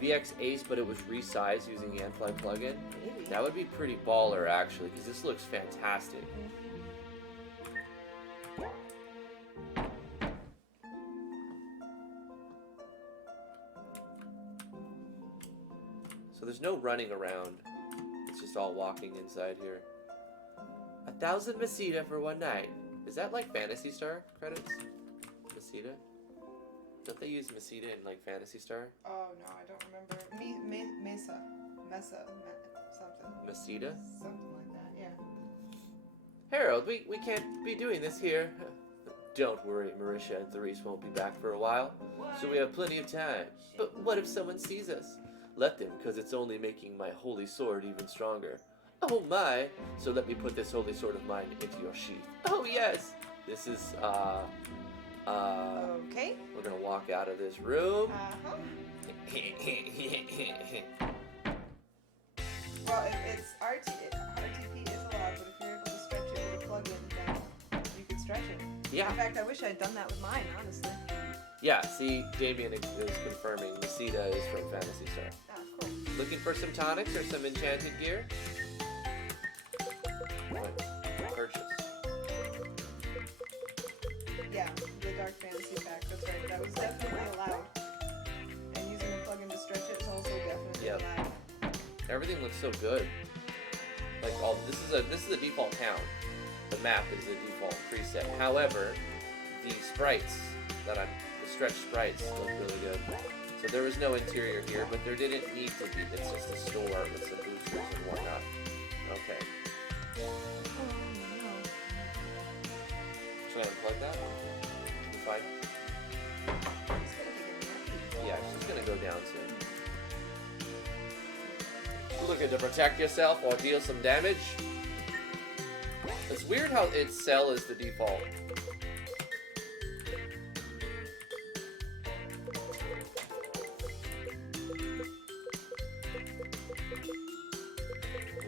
VX Ace, but it was resized using Yanfly plugin? Maybe. That would be pretty baller actually, because this looks fantastic. So there's no running around. It's just all walking inside here. 1,000 Mesita for one night. Is that like Phantasy Star credits? Mesita? Don't they use Mesita in like Phantasy Star? Oh no, I don't remember. Mesa, something. Mesita? Something like that. Yeah. Harold, we can't be doing this here. Don't worry, Marisha and Therese won't be back for a while, so we have plenty of time. But what if someone sees us? Let them, because it's only making my holy sword even stronger. Oh my! So let me put this holy sword of mine into your sheath. Oh yes! This is, Okay. we're gonna walk out of this room. Uh-huh. Well, it's RTP is allowed, but if you're able to stretch it with a plugin, then you can stretch it. Yeah. In fact, I wish I'd done that with mine, honestly. Yeah, see, Damien is confirming Mesita is from Phantasy Star. Ah, cool. Looking for some tonics or some enchanted gear? What? Purchase. Yeah, the Dark Fantasy pack, that's right. That was definitely allowed. And using a plugin to stretch it is also definitely allowed. Everything looks so good. Like all this is a default town. The map is a default preset. However, the sprites the stretched sprites look really good. So there was no interior here, but there didn't need to be. It's just a store with some boosters and whatnot. Okay. Oh, no. Should I unplug that? You fine? It's gonna take a nappy. Yeah, she's gonna go down soon. Looking to protect yourself or deal some damage? It's weird how its cell is the default.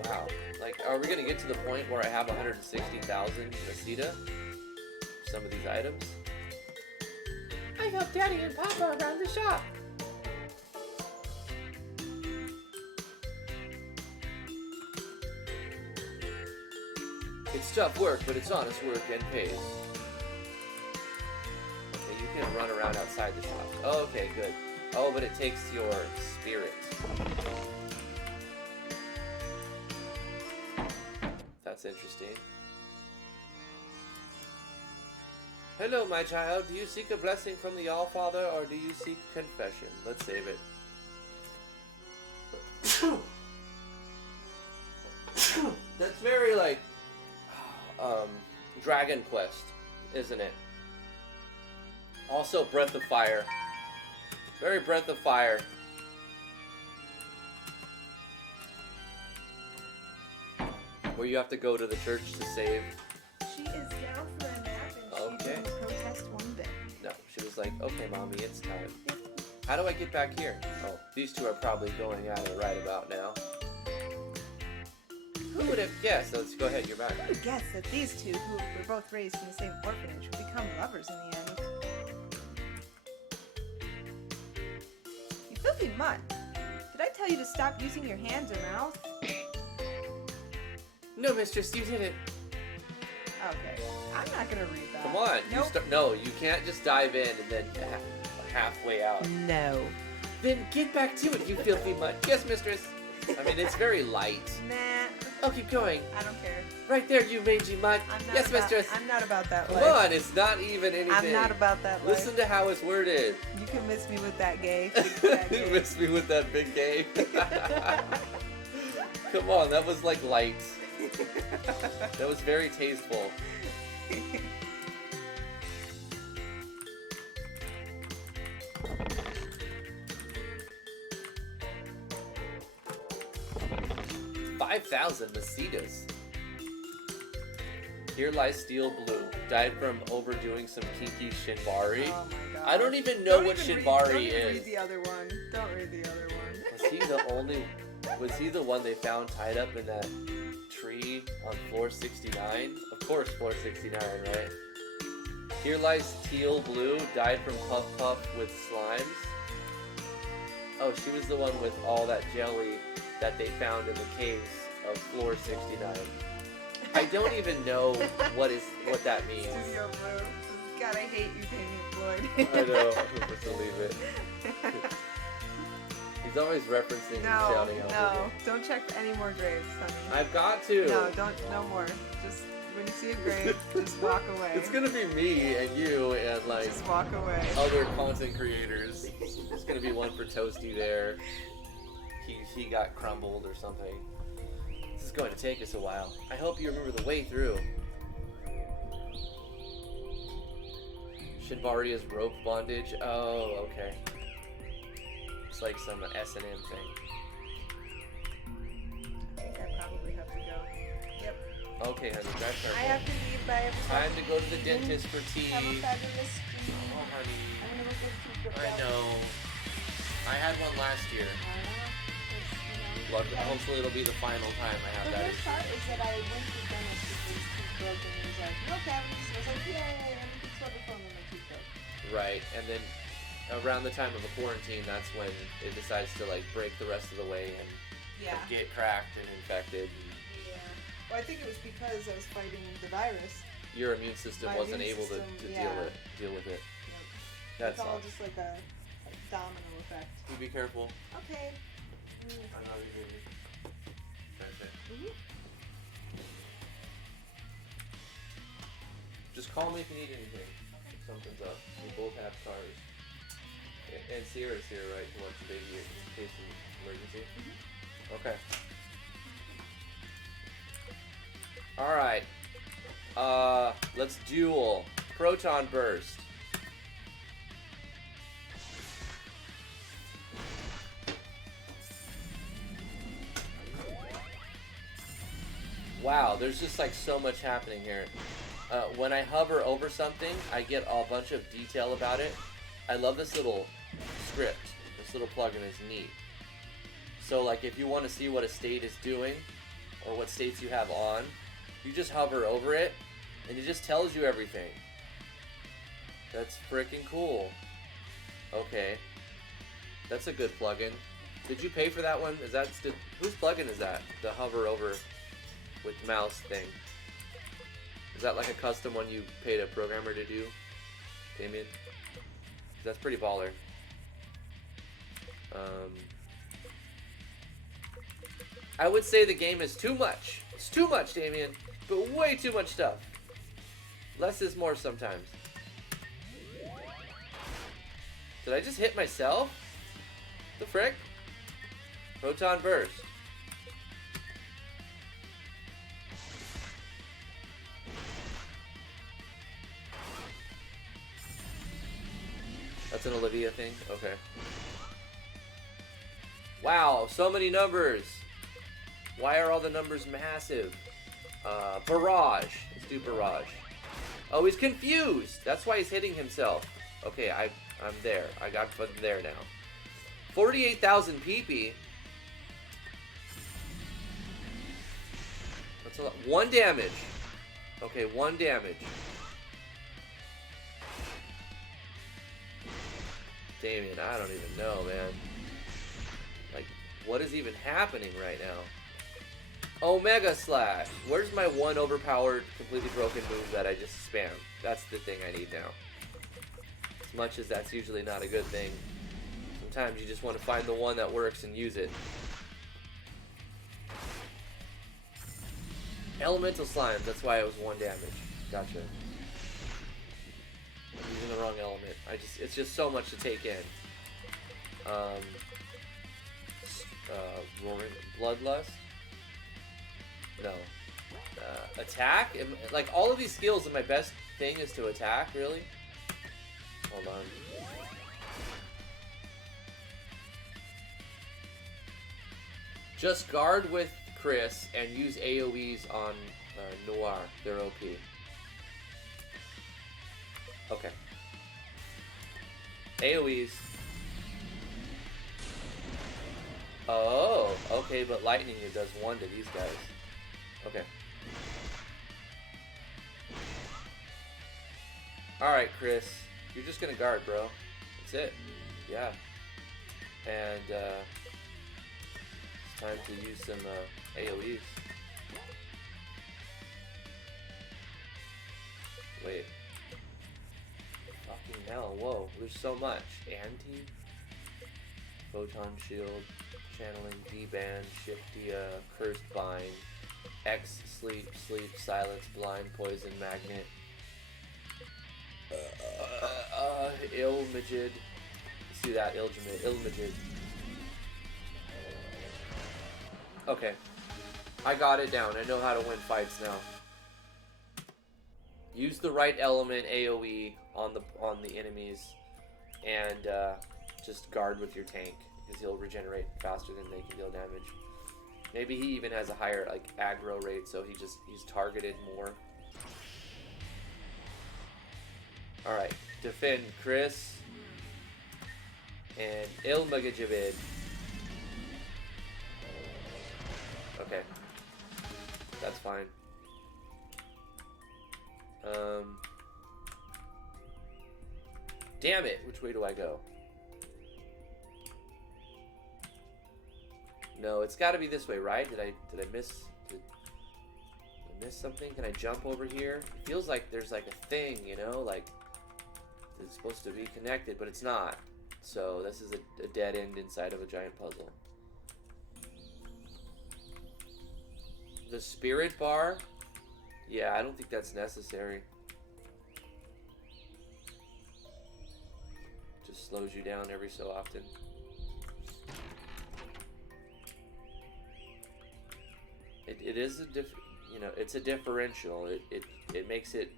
Wow. Like, are we gonna get to the point where I have 160,000 Mesita? Some of these items? I help Daddy and Papa around the shop. It's tough work, but it's honest work and pays. Okay, you can run around outside the shop. Oh, okay, good. Oh, but it takes your spirit. That's interesting. Hello, my child. Do you seek a blessing from the All-Father, or do you seek confession? Let's save it. That's very, like, Dragon Quest, isn't it? Also, Breath of Fire. Very Breath of Fire. Where you have to go to the church to save. She is down for a nap and she Okay. didn't protest one bit. No, she was like, okay, Mommy, it's time. How do I get back here? Oh, these two are probably going at it right about now. Who would have guessed? Let's go ahead, you're back. Who would guess that these two, who were both raised in the same orphanage, would become lovers in the end? You filthy mutt! Did I tell you to stop using your hands or mouth? No, mistress, you did it. Okay. I'm not gonna read that. Come on. Nope. No, you can't just dive in and then halfway out. No. Then get back to it, you filthy mutt. Yes, mistress. I mean, it's very light. Nah. Oh, keep going. I don't care. Right there, you mangy mutt. Yes, mistress. I'm not about that Come life. on, it's not even anything. I'm not about that life. Listen to how it's worded. You can miss me with that gay. You miss me with that big game. Come on, that was like light. That was very tasteful. $5,000 Masitas. Here lies Steel Blue. Died from overdoing some kinky Shinbari. Oh my god. I don't even know what Shinbari don't is. Read the other one. Don't read the other one. Was he the one they found tied up in that tree on floor 69? Of course, floor 69, right? Here lies Teal Blue, died from Puff Puff with slimes. Oh, she was the one with all that jelly that they found in the caves of floor 69. I don't even know what that means. Studio Blue. God, I hate you, Damien Floyd. I know, I'm supposed to leave it. He's always referencing and shouting out. No, don't check any more graves, honey. I've got to. No more. Just when you see a grave, just walk away. It's gonna be me and you and like just walk away. Other content creators. There's gonna be one for Toasty there. He got crumbled or something. This is going to take us a while. I hope you remember the way through. Shinbaria's rope bondage. Oh, okay. It's like some S&M thing. I think I probably have to go. Yep. Okay, honey, drive careful. I have to leave. Bye. Time to go to the dentist for tea. Have a fabulous stream. Oh, honey. I'm gonna go get I know. I had one last year. Hopefully it'll be the final time I have The that. worst part is that I went to the dentist with these teeth broken and he was like, no cavities. And I was like, yay, everything's wonderful, and then my teeth broke. Right, and then around the time of a quarantine, that's when it decides to like break the rest of the way and get cracked and infected. Yeah. Well, I think it was because I was fighting the virus. Your immune system wasn't able to deal with it. Yep. That's all just like a domino effect. You be careful. Okay. I know you baby. Just call me if you need anything. If something's up. We both have cars. And Sierra's here, right? To watch the baby in case of emergency. Okay. Alright. Let's duel. Proton Burst. Wow, there's just like so much happening here. When I hover over something, I get a bunch of detail about it. I love this little script. This little plugin is neat. So like if you want to see what a state is doing, or what states you have on, you just hover over it, and it just tells you everything. That's freaking cool. Okay. That's a good plugin. Did you pay for that one? Whose plugin is that? The hover over with mouse thing. Is that like a custom one you paid a programmer to do, Damien? That's pretty baller. I would say the game is too much. It's too much, Damien, but way too much stuff. Less is more sometimes. Did I just hit myself? The frick? Proton Burst. That's an Olivia thing? Okay. Wow, so many numbers. Why are all the numbers massive? Barrage. Let's do Barrage. Oh, he's confused. That's why he's hitting himself. Okay, I'm there. I got there now. 48,000 PP. That's a lot. 1 damage. Okay, 1 damage. Damien, I don't even know, man. Like, What is even happening right now? Omega Slash. Where's my one overpowered, completely broken move that I just spammed? That's the thing I need now. As much as that's usually not a good thing, sometimes you just want to find the one that works and use it. Elemental Slimes, that's why it was 1 damage. Gotcha. I'm using the wrong element. It's just so much to take in. Roaring Bloodlust? No. Attack? Like, all of these skills, and my best thing is to attack, really? Hold on. Just guard with Chris and use AoEs on Noir. They're OP. Okay. AoEs. Oh, okay, but lightning does 1 to these guys. Okay. Alright, Chris. You're just gonna guard, bro. That's it. Yeah. And, it's time to use some, AoEs. Wait. Fucking hell, whoa. There's so much. Anti? Photon Shield. Channeling, D-Band, Shiftia, Cursed Bind, X, Sleep, Silence, Blind, Poison, Magnet, Ilmagid. See that? Ilmagid. Okay. I got it down. I know how to win fights now. Use the right element AoE on the enemies, and just guard with your tank, because he'll regenerate faster than they can deal damage. Maybe he even has a higher like aggro rate, so he's targeted more. Alright, defend Chris and Ilmagajibid. Okay. That's fine. Damn it! Which way do I go? No, it's got to be this way, right? Did I miss something? Can I jump over here? It feels like there's like a thing, you know, like it's supposed to be connected, but it's not. So this is a dead end inside of a giant puzzle. The spirit bar? Yeah, I don't think that's necessary. Just slows you down every so often. It is it's a differential. It makes it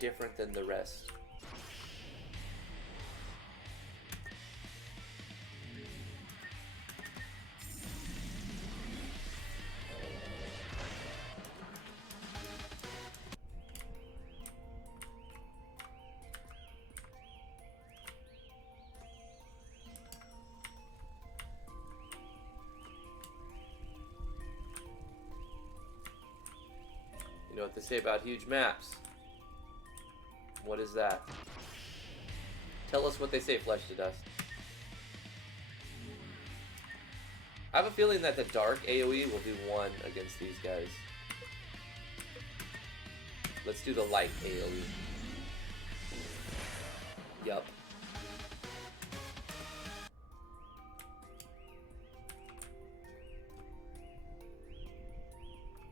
different than the rest. You know what they say about huge maps? What is that? Tell us what they say, Flesh to Dust. I have a feeling that the dark AoE will do 1 against these guys. Let's do the light AoE. Yup.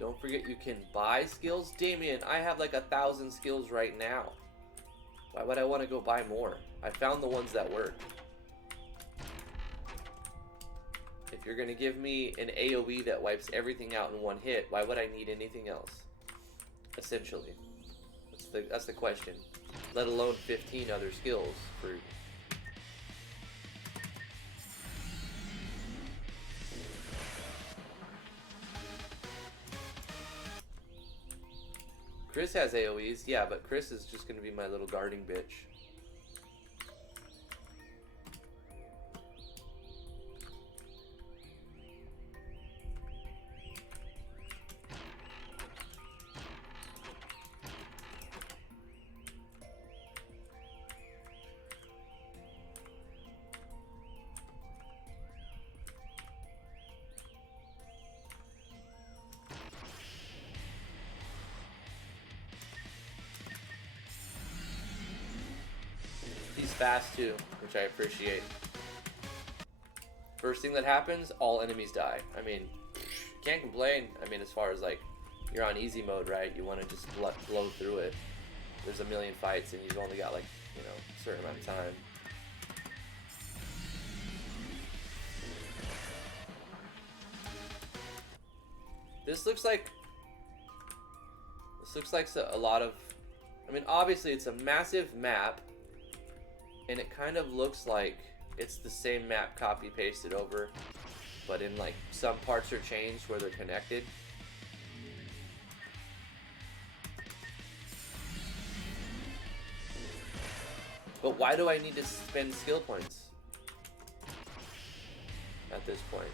Don't forget you can buy skills. Damien, I have like 1,000 skills right now. Why would I want to go buy more? I found the ones that work. If you're going to give me an AoE that wipes everything out in 1 hit, why would I need anything else? Essentially. That's the question. Let alone 15 other skills for... Chris has AoEs, yeah, but Chris is just going to be my little guarding bitch. fast too, which I appreciate. First thing that happens, all enemies die. I mean, can't complain. I mean, as far as like, you're on easy mode, right? You want to just blow through it. There's a million fights and you've only got like, you know, a certain amount of time. This looks like a lot of, I mean, obviously it's a massive map, and it kind of looks like it's the same map copy pasted over, but in like some parts are changed where they're connected. But why do I need to spend skill points at this point?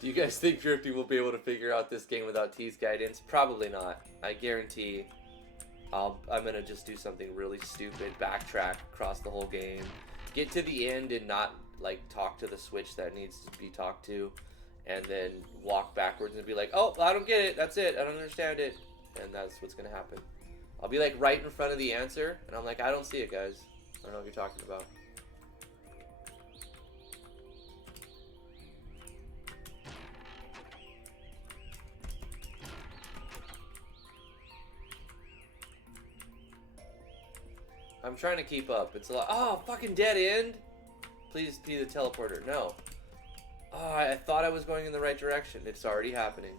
Do you guys think Drifty will be able to figure out this game without T's guidance? Probably not. I guarantee I'm gonna just do something really stupid, backtrack across the whole game, get to the end and not like talk to the switch that needs to be talked to, and then walk backwards and be like, oh, I don't get it, that's it, I don't understand it. And that's what's gonna happen. I'll be like right in front of the answer, and I'm like, I don't see it, guys. I don't know what you're talking about. I'm trying to keep up. It's a lot. Oh, fucking dead end. Please be the teleporter. No. Oh, I thought I was going in the right direction. It's already happening.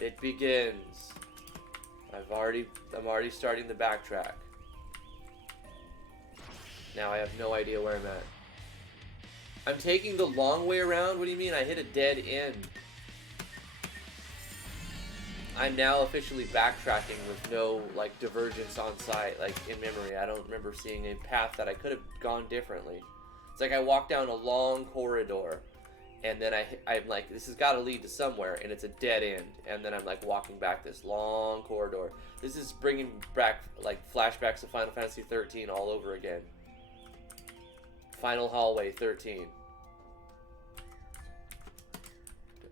It begins. I'm already starting the backtrack. Now I have no idea where I'm at. I'm taking the long way around? What do you mean? I hit a dead end. I'm now officially backtracking with no like divergence on sight, like in memory. I don't remember seeing a path that I could have gone differently. It's like I walked down a long corridor, and then I'm like, this has got to lead to somewhere, and it's a dead end. And then I'm like walking back this long corridor. This is bringing back like flashbacks of Final Fantasy 13 all over again. Final hallway 13.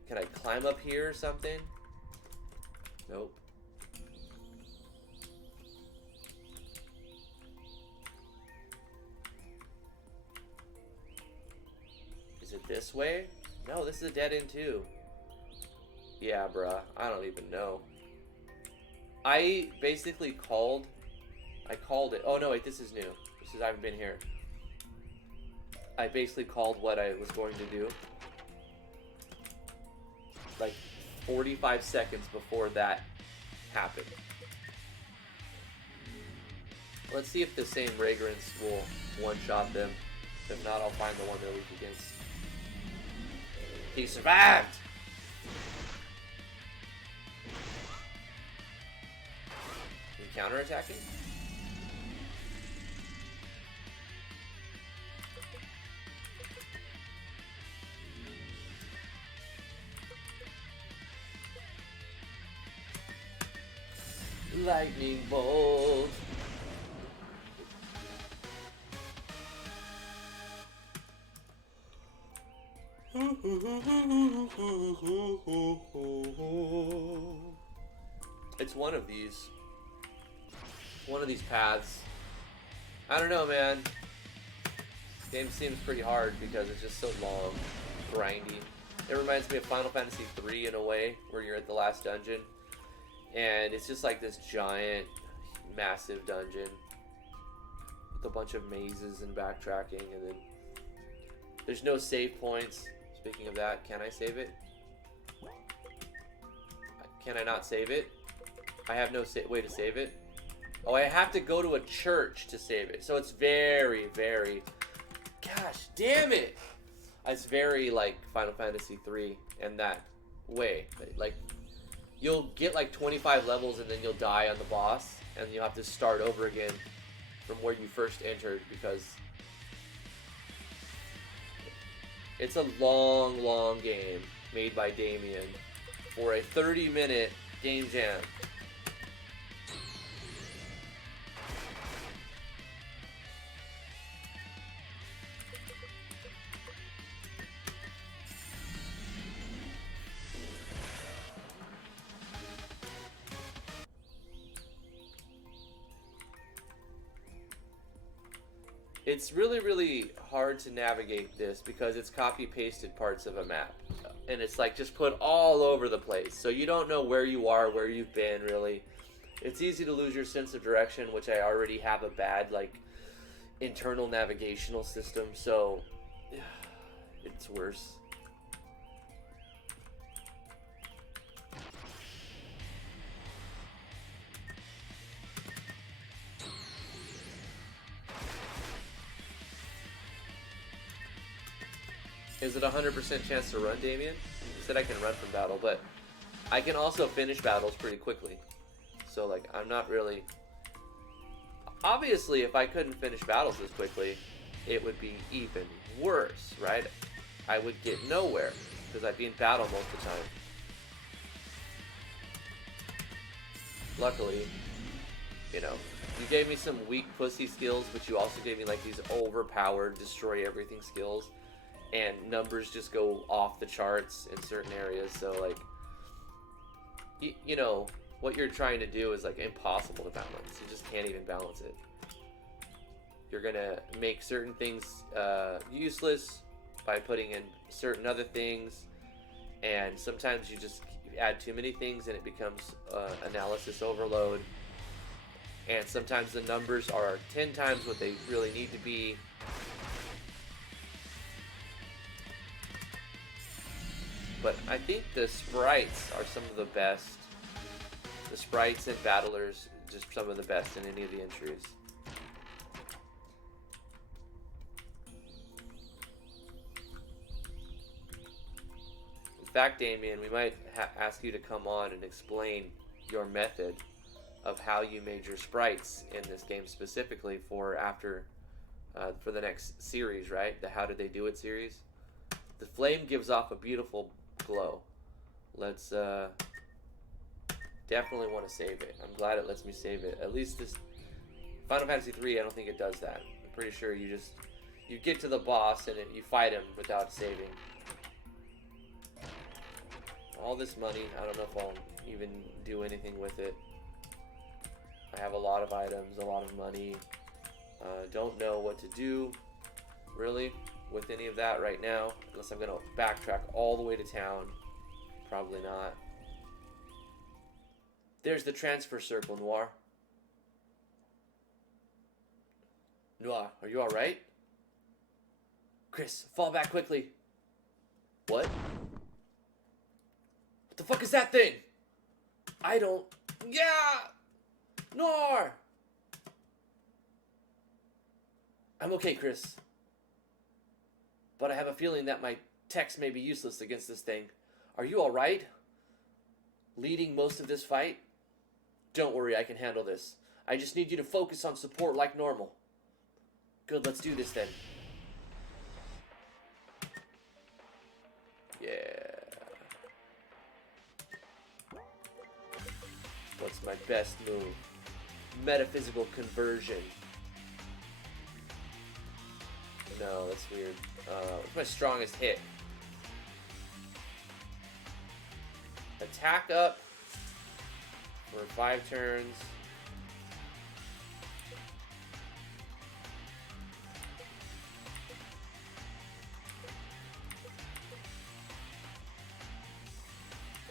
Can I climb up here or something? Nope. Is it this way? No, this is a dead end too. Yeah, bruh. I don't even know. I basically called it. Oh no, wait, this is new. I haven't been here. I basically called what I was going to do. Like 45 seconds before that happened. Let's see if the same Vagrants will one-shot them. If not, I'll find the one they're weak against. He survived! Are you counter-attacking? Lightning bolt. It's one of these. One of these paths. I don't know, man. This game seems pretty hard because it's just so long, grindy. It reminds me of Final Fantasy 3 in a way, where you're at the last dungeon. And it's just like this giant, massive dungeon with a bunch of mazes and backtracking, and then there's no save points. Speaking of that, can I save it? Can I not save it? I have no way to save it. Oh, I have to go to a church to save it. So it's very, very... Gosh, damn it! It's very like Final Fantasy 3 in that way. Like, you'll get like 25 levels and then you'll die on the boss, and you'll have to start over again from where you first entered, because it's a long, long game made by Damien for a 30-minute game jam. It's really, really hard to navigate this because it's copy pasted parts of a map. And it's like just put all over the place. So you don't know where you are, where you've been, really. It's easy to lose your sense of direction, which I already have a bad, like, internal navigational system. So it's worse. Is it a 100% chance to run, Damien? You said I can run from battle, but I can also finish battles pretty quickly. So, like, I'm not really... Obviously, if I couldn't finish battles this quickly, it would be even worse, right? I would get nowhere, because I'd be in battle most of the time. Luckily, you know, you gave me some weak pussy skills, but you also gave me, like, these overpowered, destroy everything skills. And numbers just go off the charts in certain areas, so, like, you know, what you're trying to do is, like, impossible to balance. You just can't even balance it. You're gonna make certain things useless by putting in certain other things, and sometimes you just add too many things and it becomes analysis overload. And sometimes the numbers are 10 times what they really need to be. But I think the sprites are some of the best. The sprites and battlers, just some of the best in any of the entries. In fact, Damien, we might ask you to come on and explain your method of how you made your sprites in this game specifically for for the next series, right? The How Did They Do It series. The flame gives off a beautiful glow. Let's definitely want to save it. I'm glad it lets me save it. At least this Final Fantasy 3, I don't think it does that. I'm pretty sure you get to the boss and you fight him without saving. All this money, I don't know if I'll even do anything with it. I have a lot of items, a lot of money. Don't know what to do, really, with any of that right now, unless I'm going to backtrack all the way to town. Probably not. There's the transfer circle, Noir. Noir, are you alright? Chris, fall back quickly. What? What the fuck is that thing? I don't... Yeah! Noir! I'm okay, Chris. But I have a feeling that my text may be useless against this thing. Are you alright? Leading most of this fight? Don't worry, I can handle this. I just need you to focus on support like normal. Good, let's do this then. Yeah. What's my best move? Metaphysical conversion. No, that's weird. What's my strongest hit? Attack up for 5 turns.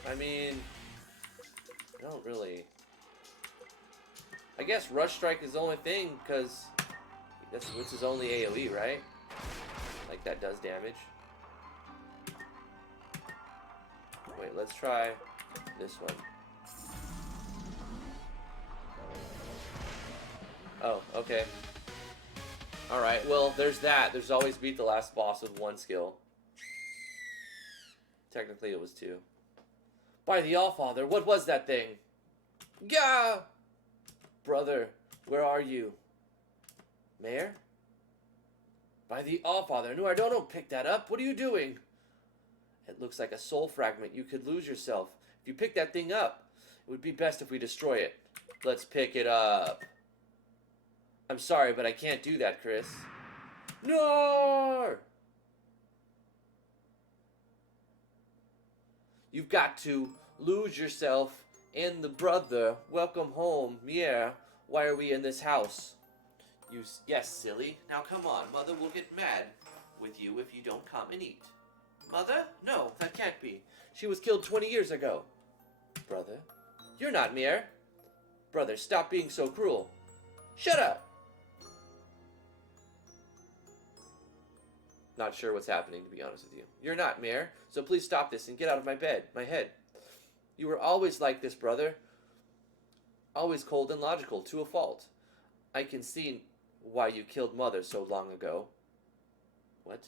I mean, I don't really... I guess Rush Strike is the only thing, because which is only AoE, right? Like, that does damage. Wait, let's try this one. Oh, okay. Alright, well, there's that. There's always beat the last boss with 1 skill. Technically, it was 2. By the Allfather, what was that thing? Gah! Brother, where are you? Mayor? By the Allfather. No, I don't pick that up. What are you doing? It looks like a soul fragment. You could lose yourself. If you pick that thing up, it would be best if we destroy it. Let's pick it up. I'm sorry, but I can't do that, Chris. No! You've got to lose yourself in the brother. Welcome home. Yeah. Why are we in this house? Yes, silly. Now come on, Mother will get mad with you if you don't come and eat. Mother? No, that can't be. She was killed 20 years ago. Brother? You're not Mir. Brother, stop being so cruel. Shut up! Not sure what's happening, to be honest with you. You're not Mir, so please stop this and get out of my head. You were always like this, brother. Always cold and logical, to a fault. I can see why you killed Mother so long ago. What?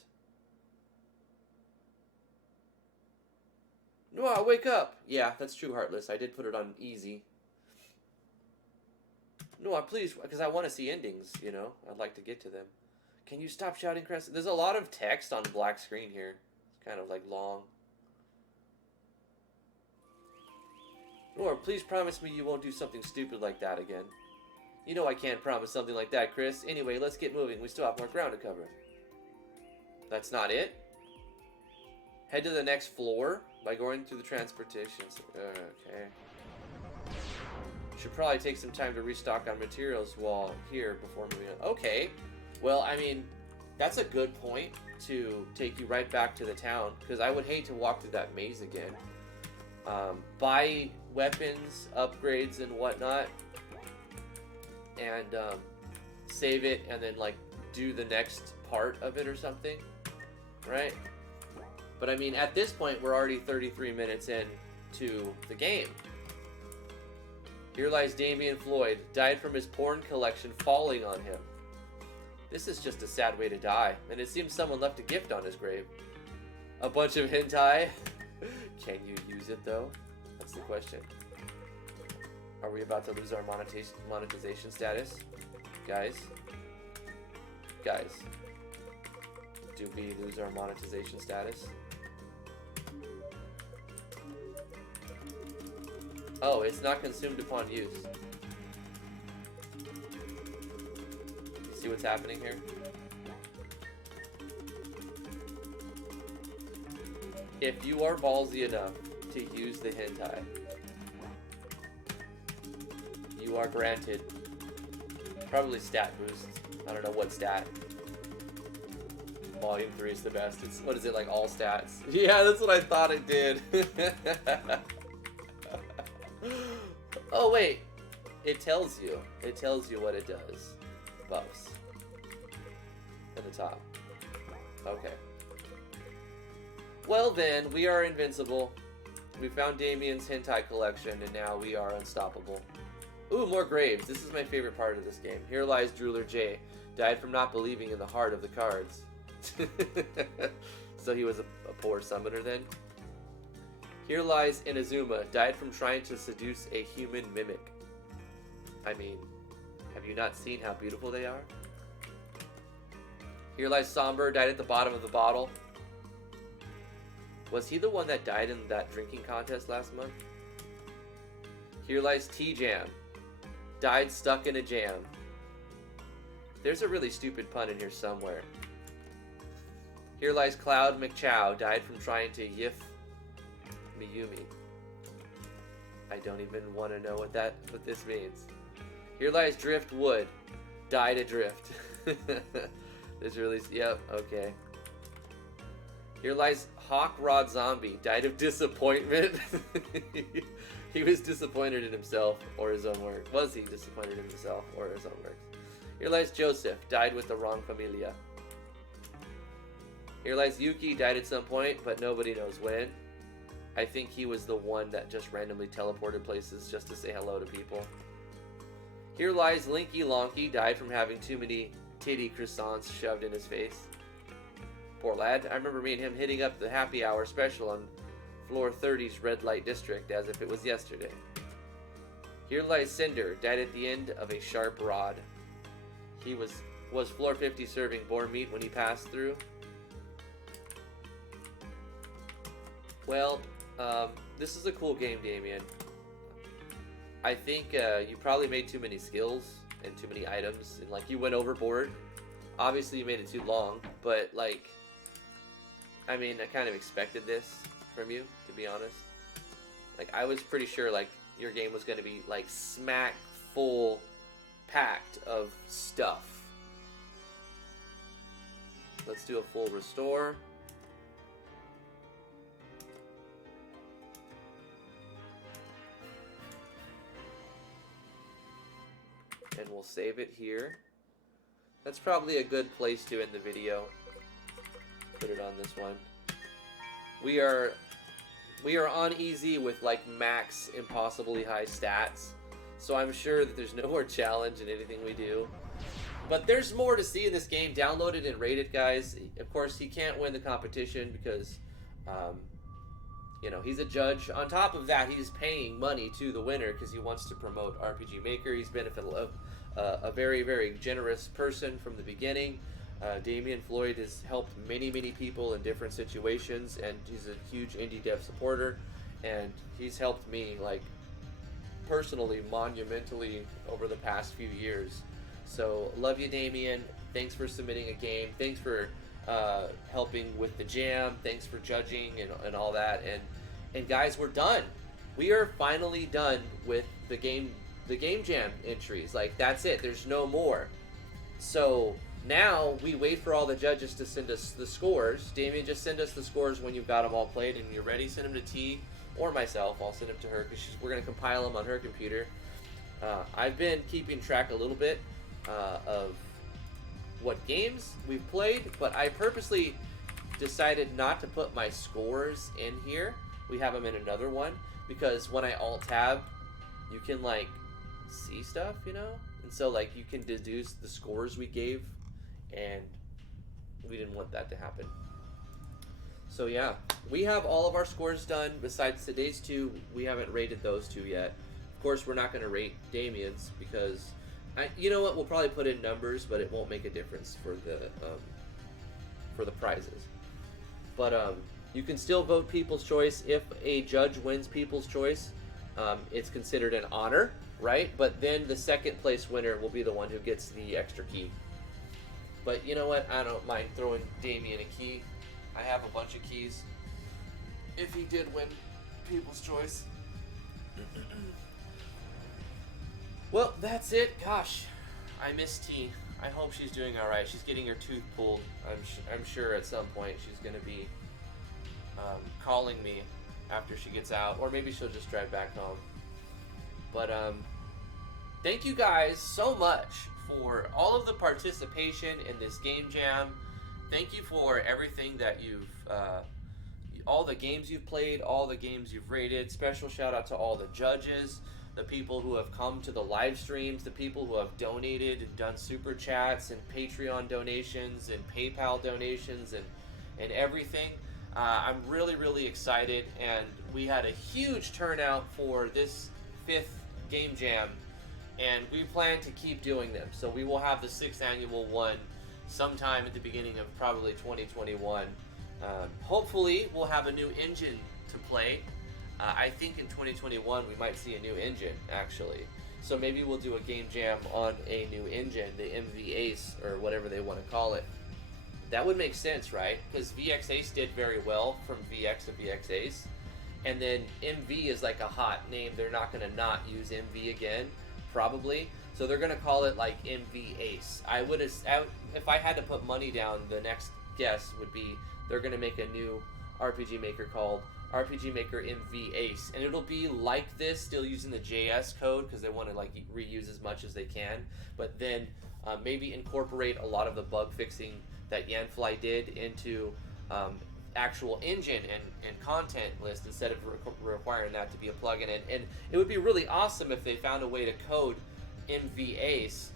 Noah, wake up! Yeah, that's true, Heartless. I did put it on easy. Noah, please, because I want to see endings, you know? I'd like to get to them. Can you stop shouting, Crest? There's a lot of text on the black screen here. It's kind of like long. Noah, please promise me you won't do something stupid like that again. You know I can't promise something like that, Chris. Anyway, let's get moving. We still have more ground to cover. That's not it? Head to the next floor by going through the transportation. Okay. Should probably take some time to restock on materials while here before moving on. Okay. Well, I mean, that's a good point to take you right back to the town, because I would hate to walk through that maze again. Buy weapons, upgrades, and whatnot, and save it, and then like do the next part of it or something, right? But I mean, at this point, we're already 33 minutes into the game. Here lies Damien Floyd, died from his porn collection falling on him. This is just a sad way to die, and it seems someone left a gift on his grave. A bunch of hentai? Can you use it though? That's the question. Are we about to lose our monetization status? Guys? Guys. Do we lose our monetization status? Oh, it's not consumed upon use. You see what's happening here? If you are ballsy enough to use the hentai, you are granted probably stat boost. I don't know what stat. Volume 3 is the best. It's, what is it, like all stats? Yeah, that's what I thought it did. Oh wait, it tells you. It tells you what it does. Buffs. At the top. Okay. Well then, we are invincible. We found Damien's hentai collection, and now we are unstoppable. Ooh, more graves. This is my favorite part of this game. Here lies Drooler J. Died from not believing in the heart of the cards. So he was a poor summoner then? Here lies Inazuma. Died from trying to seduce a human mimic. I mean, have you not seen how beautiful they are? Here lies Somber. Died at the bottom of the bottle. Was he the one that died in that drinking contest last month? Here lies T-Jam. Died stuck in a jam. There's a really stupid pun in here somewhere. Here lies Cloud McChow. Died from trying to yiff Miyumi. I don't even want to know what this means. Here lies Driftwood. Died adrift. This really, yep, okay. Here lies Hawk Rod Zombie. Died of disappointment. He was disappointed in himself or his own work. Was he disappointed in himself or his own works? Here lies Joseph. Died with the wrong familia. Here lies Yuki. Died at some point, but nobody knows when. I think he was the one that just randomly teleported places just to say hello to people. Here lies Linky Lonky. Died from having too many titty croissants shoved in his face. Poor lad. I remember me and him hitting up the happy hour special on floor 30's red light district as if it was yesterday. Here lies Cinder. Died at the end of a sharp rod. He was floor 50 serving boar meat when he passed through. Well, this is a cool game, Damien. I think you probably made too many skills and too many items, and like you went overboard. Obviously you made it too long, but like, I mean, I kind of expected this from you, to be honest. Like, I was pretty sure like your game was going to be like smack full packed of stuff, Let's do a full restore. And we'll save it here. That's probably a good place to end the video. Put it on this one. We are on easy with like max impossibly high stats. So I'm sure that there's no more challenge in anything we do. But there's more to see in this game. Download it and rate it, guys. Of course, he can't win the competition because, you know, he's a judge. On top of that, he's paying money to the winner because he wants to promote RPG Maker. He's been a very, very generous person from the beginning. Damian Floyd has helped many, many people in different situations, and he's a huge indie dev supporter. And he's helped me, like, personally, monumentally over the past few years. So, love you, Damien. Thanks for submitting a game. Thanks for helping with the jam. Thanks for judging and all that. And guys, we're done. We are finally done with the game jam entries. Like, that's it. There's no more. So now we wait for all the judges to send us the scores. Damien, just send us the scores when you've got them all played and you're ready. Send them to T or myself. I'll send them to her because we're going to compile them on her computer. I've been keeping track a little bit of what games we've played, but I purposely decided not to put my scores in here. We have them in another one because when I alt-tab, you can, like, see stuff, you know? And so, like, you can deduce the scores we gave, and we didn't want that to happen. So, yeah, we have all of our scores done. Besides today's two, we haven't rated those two yet. Of course, we're not going to rate Damien's because, you know what, we'll probably put in numbers, but it won't make a difference for the prizes. But you can still vote People's Choice. If a judge wins People's Choice, it's considered an honor, right? But then the second place winner will be the one who gets the extra key. But you know what? I don't mind throwing Damien a key. I have a bunch of keys. If he did win People's Choice. Well, that's it. Gosh, I miss T. I hope she's doing all right. She's getting her tooth pulled. I'm sure at some point she's going to be calling me after she gets out, or maybe she'll just drive back home. But thank you guys so much for all of the participation in this game jam. Thank you for everything that you've, all the games you've played, all the games you've rated. Special shout out to all the judges, the people who have come to the live streams, the people who have donated and done super chats and Patreon donations and PayPal donations and everything. I'm really, really excited, and we had a huge turnout for this 5th game jam, and we plan to keep doing them. So we will have the 6th annual one sometime at the beginning of probably 2021. Hopefully we'll have a new engine to play. I think in 2021 we might see a new engine, actually. So maybe we'll do a game jam on a new engine, the MV Ace, or whatever they want to call it. That would make sense, right? Because VX Ace did very well from VX to VX Ace. And then MV is like a hot name. They're not going to not use MV again, probably. So they're going to call it like MV Ace. If I had to put money down, the next guess would be they're going to make a new RPG Maker called RPG Maker MV Ace. And it'll be like this, still using the JS code because they want to like reuse as much as they can. But then maybe incorporate a lot of the bug fixing that Yanfly did into actual engine and content list instead of requiring that to be a plugin. And it would be really awesome if they found a way to code MV Ace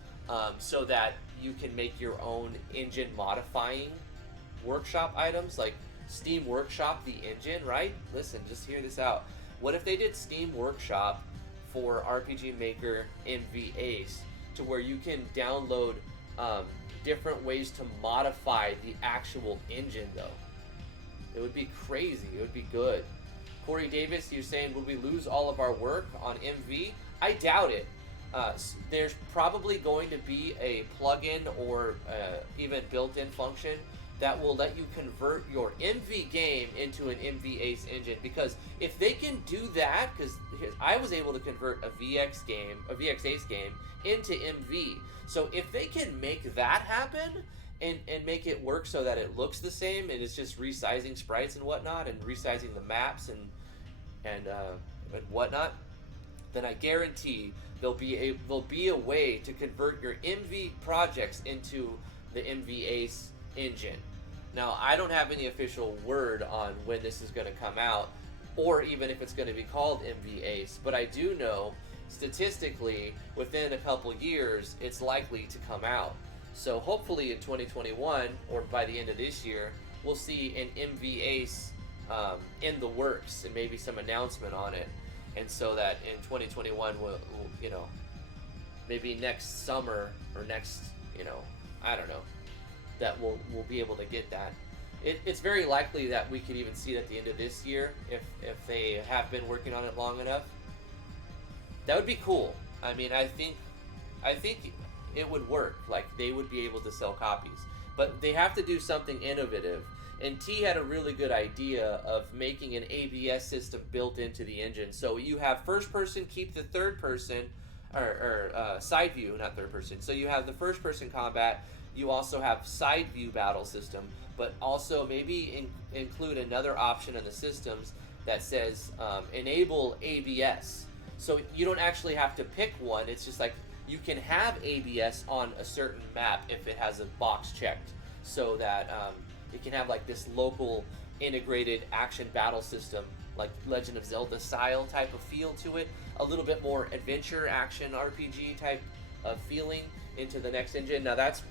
so that you can make your own engine modifying workshop items, like Steam Workshop the engine, right? Listen, just hear this out. What if they did Steam Workshop for RPG Maker MV Ace to where you can download different ways to modify the actual engine, though? It would be crazy. It would be good. Corey Davis, you're saying, will we lose all of our work on MV? I doubt it. There's probably going to be a plugin or even built-in function that will let you convert your MV game into an MV Ace engine. Because if they can do that, because I was able to convert a VX Ace game into MV. So if they can make that happen and make it work so that it looks the same, and it's just resizing sprites and whatnot, and resizing the maps and whatnot, then I guarantee there'll be a way to convert your MV projects into the MV Ace engine. Now, I don't have any official word on when this is going to come out, or even if it's going to be called MV Ace, but I do know statistically within a couple years it's likely to come out. So hopefully in 2021 or by the end of this year, we'll see an MV Ace in the works and maybe some announcement on it. And so that in 2021, we'll maybe next summer or next, I don't know, that we'll be able to get that. It's very likely that we could even see it at the end of this year if they have been working on it long enough. That would be cool. I mean, I think it would work. Like, they would be able to sell copies, but they have to do something innovative. And T had a really good idea of making an ABS system built into the engine. So you have first person, keep the third person, or side view, not third person. So you have the first person combat. You also have side view battle system, but also maybe include another option in the systems that says enable ABS. So you don't actually have to pick one. It's just like you can have ABS on a certain map if it has a box checked, so that it can have like this local integrated action battle system, like Legend of Zelda style type of feel to it, a little bit more adventure action RPG type of feeling into the next engine. Now that's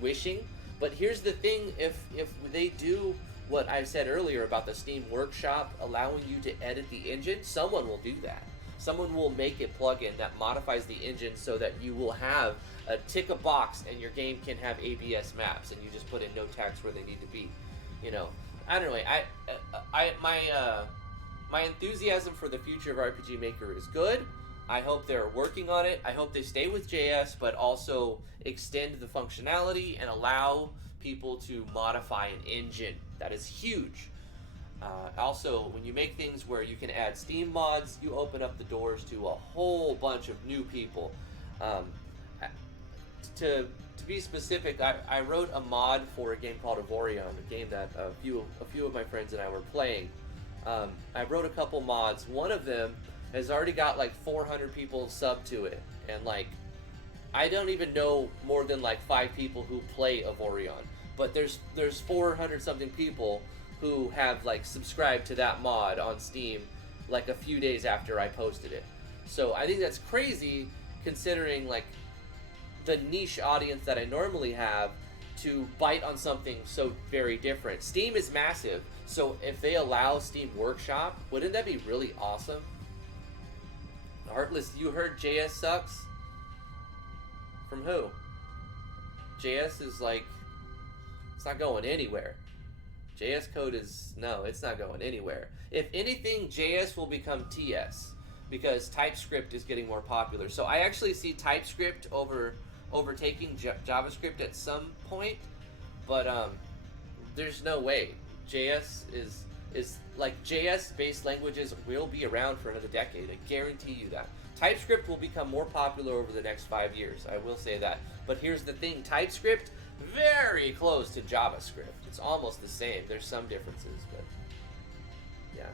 wishing, but here's the thing: if they do what I said earlier about the Steam Workshop allowing you to edit the engine, someone will do that. Someone will make a plugin that modifies the engine so that you will have tick a box and your game can have ABS maps, and you just put in no text where they need to be. I don't know. My enthusiasm for the future of RPG Maker is good. I hope they're working on it. I hope they stay with JS, but also extend the functionality and allow people to modify an engine. That is huge. Also, when you make things where you can add Steam mods, you open up the doors to a whole bunch of new people. To be specific, I wrote a mod for a game called Avorion, a game that a few of my friends and I were playing. I wrote a couple mods. One of them has already got like 400 people sub to it, and like I don't even know more than like 5 people who play Avorion, but there's 400 something people who have like subscribed to that mod on Steam like a few days after I posted it. So I think that's crazy considering like the niche audience that I normally have to bite on something so very different. Steam is massive, so if they allow Steam Workshop, wouldn't that be really awesome? Heartless, you heard JS sucks? From who? JS is like, it's not going anywhere. JS code is, no, it's not going anywhere. If anything, JS will become TS because TypeScript is getting more popular. So I actually see TypeScript overtaking JavaScript at some point, but there's no way. JS is like JS-based languages will be around for another decade. I guarantee you that. TypeScript will become more popular over the next 5 years. I will say that. But here's the thing: TypeScript, very close to JavaScript. It's almost the same. There's some differences, but yeah.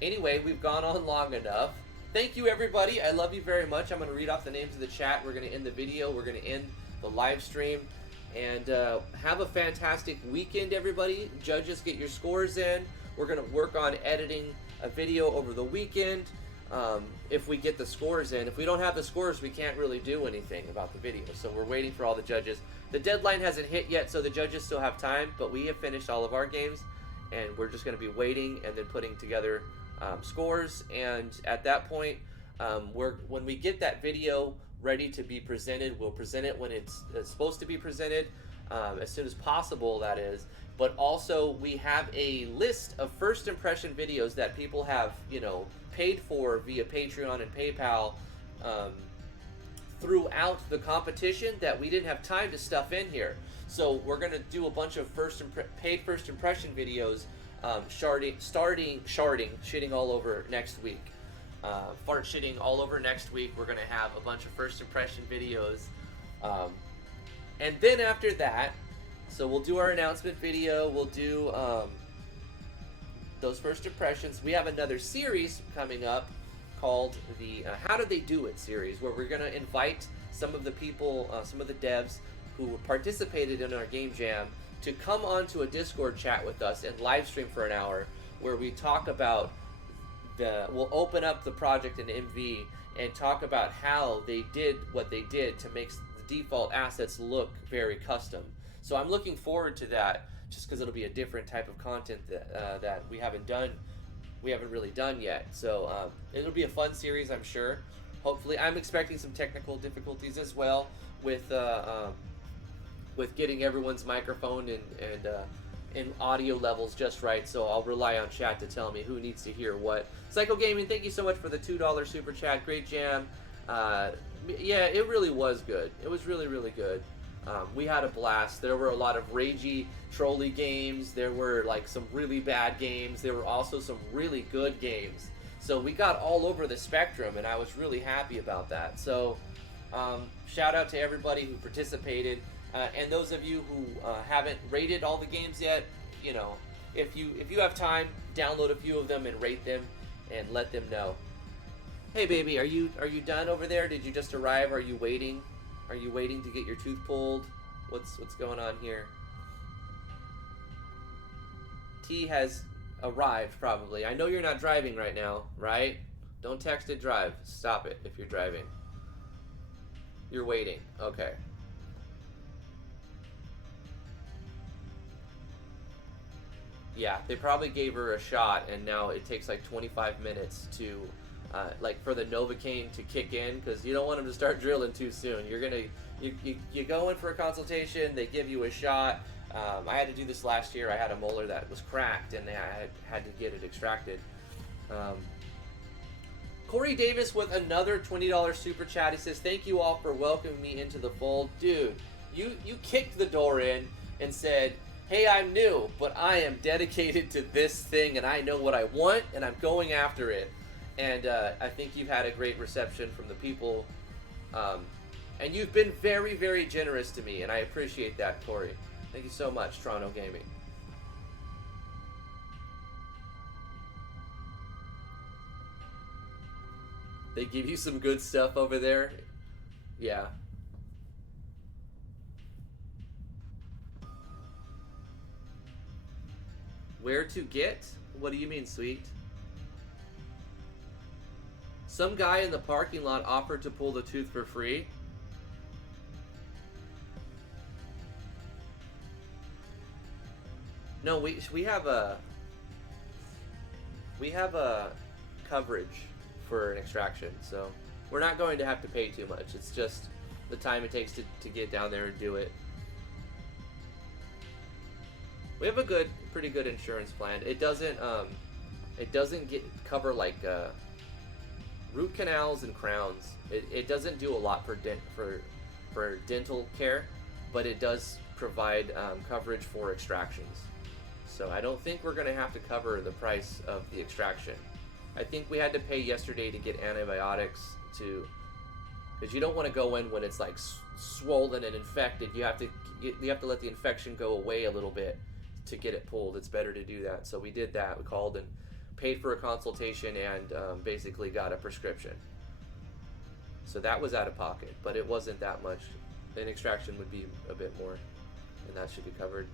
Anyway, we've gone on long enough. Thank you, everybody. I love you very much. I'm going to read off the names of the chat. We're going to end the video. We're going to end the live stream. And have a fantastic weekend, everybody. Judges, get your scores in. We're going to work on editing a video over the weekend if we get the scores in. If we don't have the scores, we can't really do anything about the video. So we're waiting for all the judges. The deadline hasn't hit yet, so the judges still have time. But we have finished all of our games, and we're just going to be waiting and then putting together scores. And at that point, when we get that video ready to be presented, we'll present it when it's supposed to be presented, as soon as possible, that is. But also, we have a list of first impression videos that people have, paid for via Patreon and PayPal throughout the competition that we didn't have time to stuff in here. So we're going to do a bunch of paid first impression videos, shitting all over next week. Fart shitting all over next week. We're going to have a bunch of first impression videos. And then after that, So we'll do our announcement video. We'll do those first impressions. We have another series coming up called the How Did They Do It series, where we're going to invite some of the people, some of the devs who participated in our game jam to come onto a Discord chat with us and live stream for an hour, where we talk about we'll open up the project in MV and talk about how they did what they did to make the default assets look very custom. So I'm looking forward to that, just because it'll be a different type of content that we haven't really done yet. So it'll be a fun series, I'm sure. Hopefully, I'm expecting some technical difficulties as well with getting everyone's microphone and audio levels just right. So I'll rely on chat to tell me who needs to hear what. Psycho Gaming, thank you so much for the $2 super chat. Great jam. Yeah, it really was good. It was really, really good. We had a blast. There were a lot of ragey, trolly games. There were like some really bad games. There were also some really good games. So we got all over the spectrum, and I was really happy about that. So shout out to everybody who participated, and those of you who haven't rated all the games yet. You know, if you have time, download a few of them and rate them, and let them know. Hey baby, are you done over there? Did you just arrive? Are you waiting? Are you waiting to get your tooth pulled? What's going on here? T has arrived, probably. I know you're not driving right now, right? Don't text and drive. Stop it if you're driving. You're waiting. Okay. Yeah, they probably gave her a shot, and now it takes like 25 minutes to like for the Novocaine to kick in, because you don't want them to start drilling too soon. You go in for a consultation, they give you a shot. I had to do this last year. I had a molar that was cracked, and I had to get it extracted. Corey Davis with another $20 super chat. He says, thank you all for welcoming me into the fold. Dude, you kicked the door in and said, hey, I'm new, but I am dedicated to this thing, and I know what I want, and I'm going after it. And I think you've had a great reception from the people. And you've been very, very generous to me, and I appreciate that, Corey. Thank you so much, Toronto Gaming. They give you some good stuff over there? Yeah. Where to get? What do you mean, sweet? Some guy in the parking lot offered to pull the tooth for free. No, we have a coverage for an extraction, so we're not going to have to pay too much. It's just the time it takes to get down there and do it. We have a pretty good insurance plan. It doesn't cover like root canals and crowns. It doesn't do a lot for dental care, but it does provide coverage for extractions. So I don't think we're going to have to cover the price of the extraction. I think we had to pay yesterday to get antibiotics because you don't want to go in when it's like swollen and infected. You have to let the infection go away a little bit to get it pulled. It's better to do that. So we did that. We called and paid for a consultation and basically got a prescription. So that was out of pocket, but it wasn't that much. An extraction would be a bit more, and that should be covered.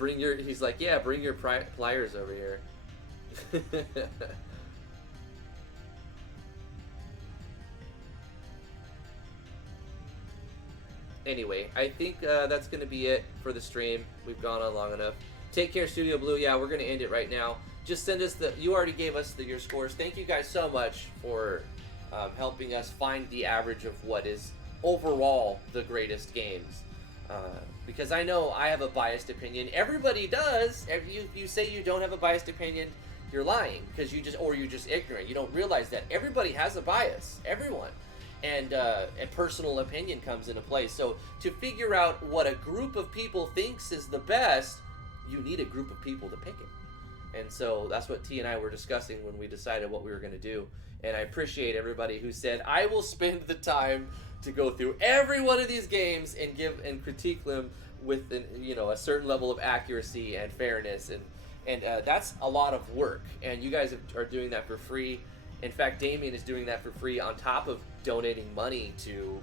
He's like, yeah, bring your pliers over here. Anyway, I think that's going to be it for the stream. We've gone on long enough. Take care, Studio Blue. Yeah, we're going to end it right now. Just send us you already gave us your scores. Thank you guys so much for helping us find the average of what is overall the greatest games. Because I know I have a biased opinion. Everybody does. If you say you don't have a biased opinion, you're lying, because you're just ignorant. You don't realize that everybody has a bias. Everyone. And personal opinion comes into play. So to figure out what a group of people thinks is the best, you need a group of people to pick it. And so that's what T and I were discussing when we decided what we were going to do. And I appreciate everybody who said, I will spend the time to go through every one of these games and give and critique them with a certain level of accuracy and fairness. And that's a lot of work. And you guys are doing that for free. In fact, Damien is doing that for free on top of donating money to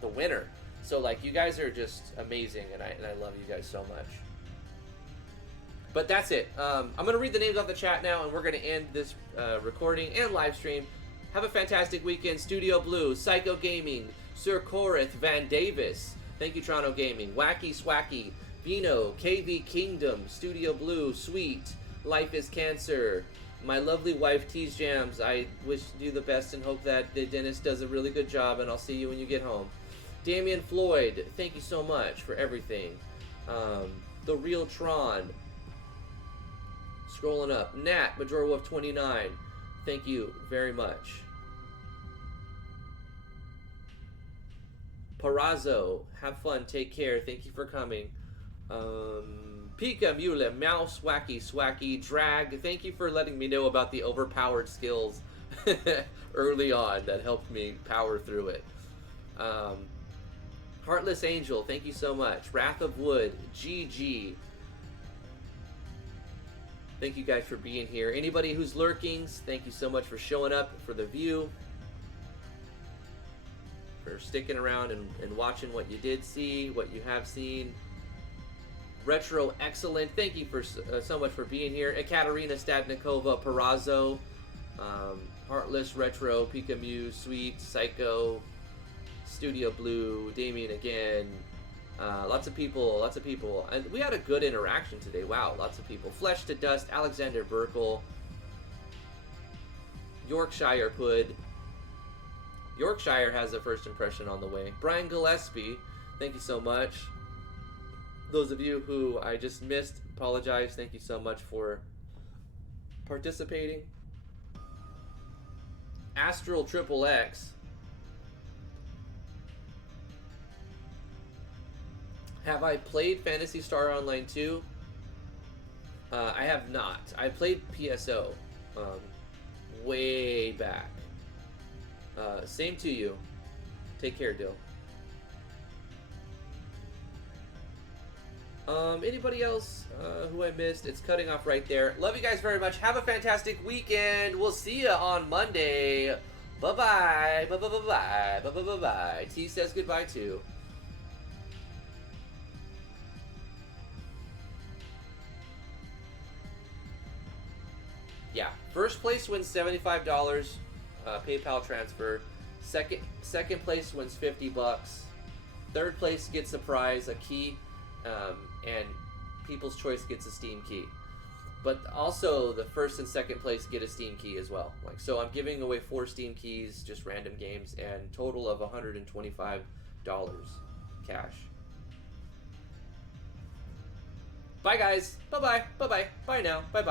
the winner. So like, you guys are just amazing, and I love you guys so much. But that's it. I'm going to read the names off the chat now, and we're going to end this recording and live stream. Have a fantastic weekend. Studio Blue, Psycho Gaming, Sir Corith Van Davis. Thank you, Toronto Gaming. Wacky Swacky, Vino, KV Kingdom, Studio Blue, Sweet, Life is Cancer. My lovely wife, Tease Jams. I wish you the best and hope that the dentist does a really good job, and I'll see you when you get home. Damian Floyd, thank you so much for everything. The Real Tron. Scrolling up. Nat, Major Wolf 29. Thank you very much. Parazzo, have fun, take care. Thank you for coming. Pika Mule, Mouse, Wacky, Swacky, Drag. Thank you for letting me know about the overpowered skills early on that helped me power through it. Heartless Angel, thank you so much. Wrath of Wood, GG. Thank you guys for being here. Anybody who's lurking, thank you so much for showing up for the view, for sticking around and watching what you did see, what you have seen. Retro Excellent, thank you for so much for being here. Ekaterina Stadnikova, Parazzo, Heartless, Retro, Pika Mew, Sweet, Psycho, Studio Blue, Damien again. Lots of people. And we had a good interaction today. Wow, lots of people. Flesh to Dust, Alexander Burkle, Yorkshire Hood. Yorkshire has a first impression on the way. Brian Gillespie, thank you so much. Those of you who I just missed, apologize. Thank you so much for participating. Astral Triple X. Have I played Phantasy Star Online 2? I have not. I played PSO way back. Same to you. Take care, Dill. Anybody else who I missed? It's cutting off right there. Love you guys very much. Have a fantastic weekend. We'll see you on Monday. Bye-bye. Bye-bye-bye-bye. Bye-bye-bye-bye. T says goodbye too. Yeah, first place wins $75 PayPal transfer. Second place wins $50. Third place gets a prize, a key, and People's Choice gets a Steam key. But also the first and second place get a Steam key as well. Like, so I'm giving away 4 Steam keys, just random games, and total of $125 cash. Bye guys. Bye bye. Bye bye. Bye now. Bye bye.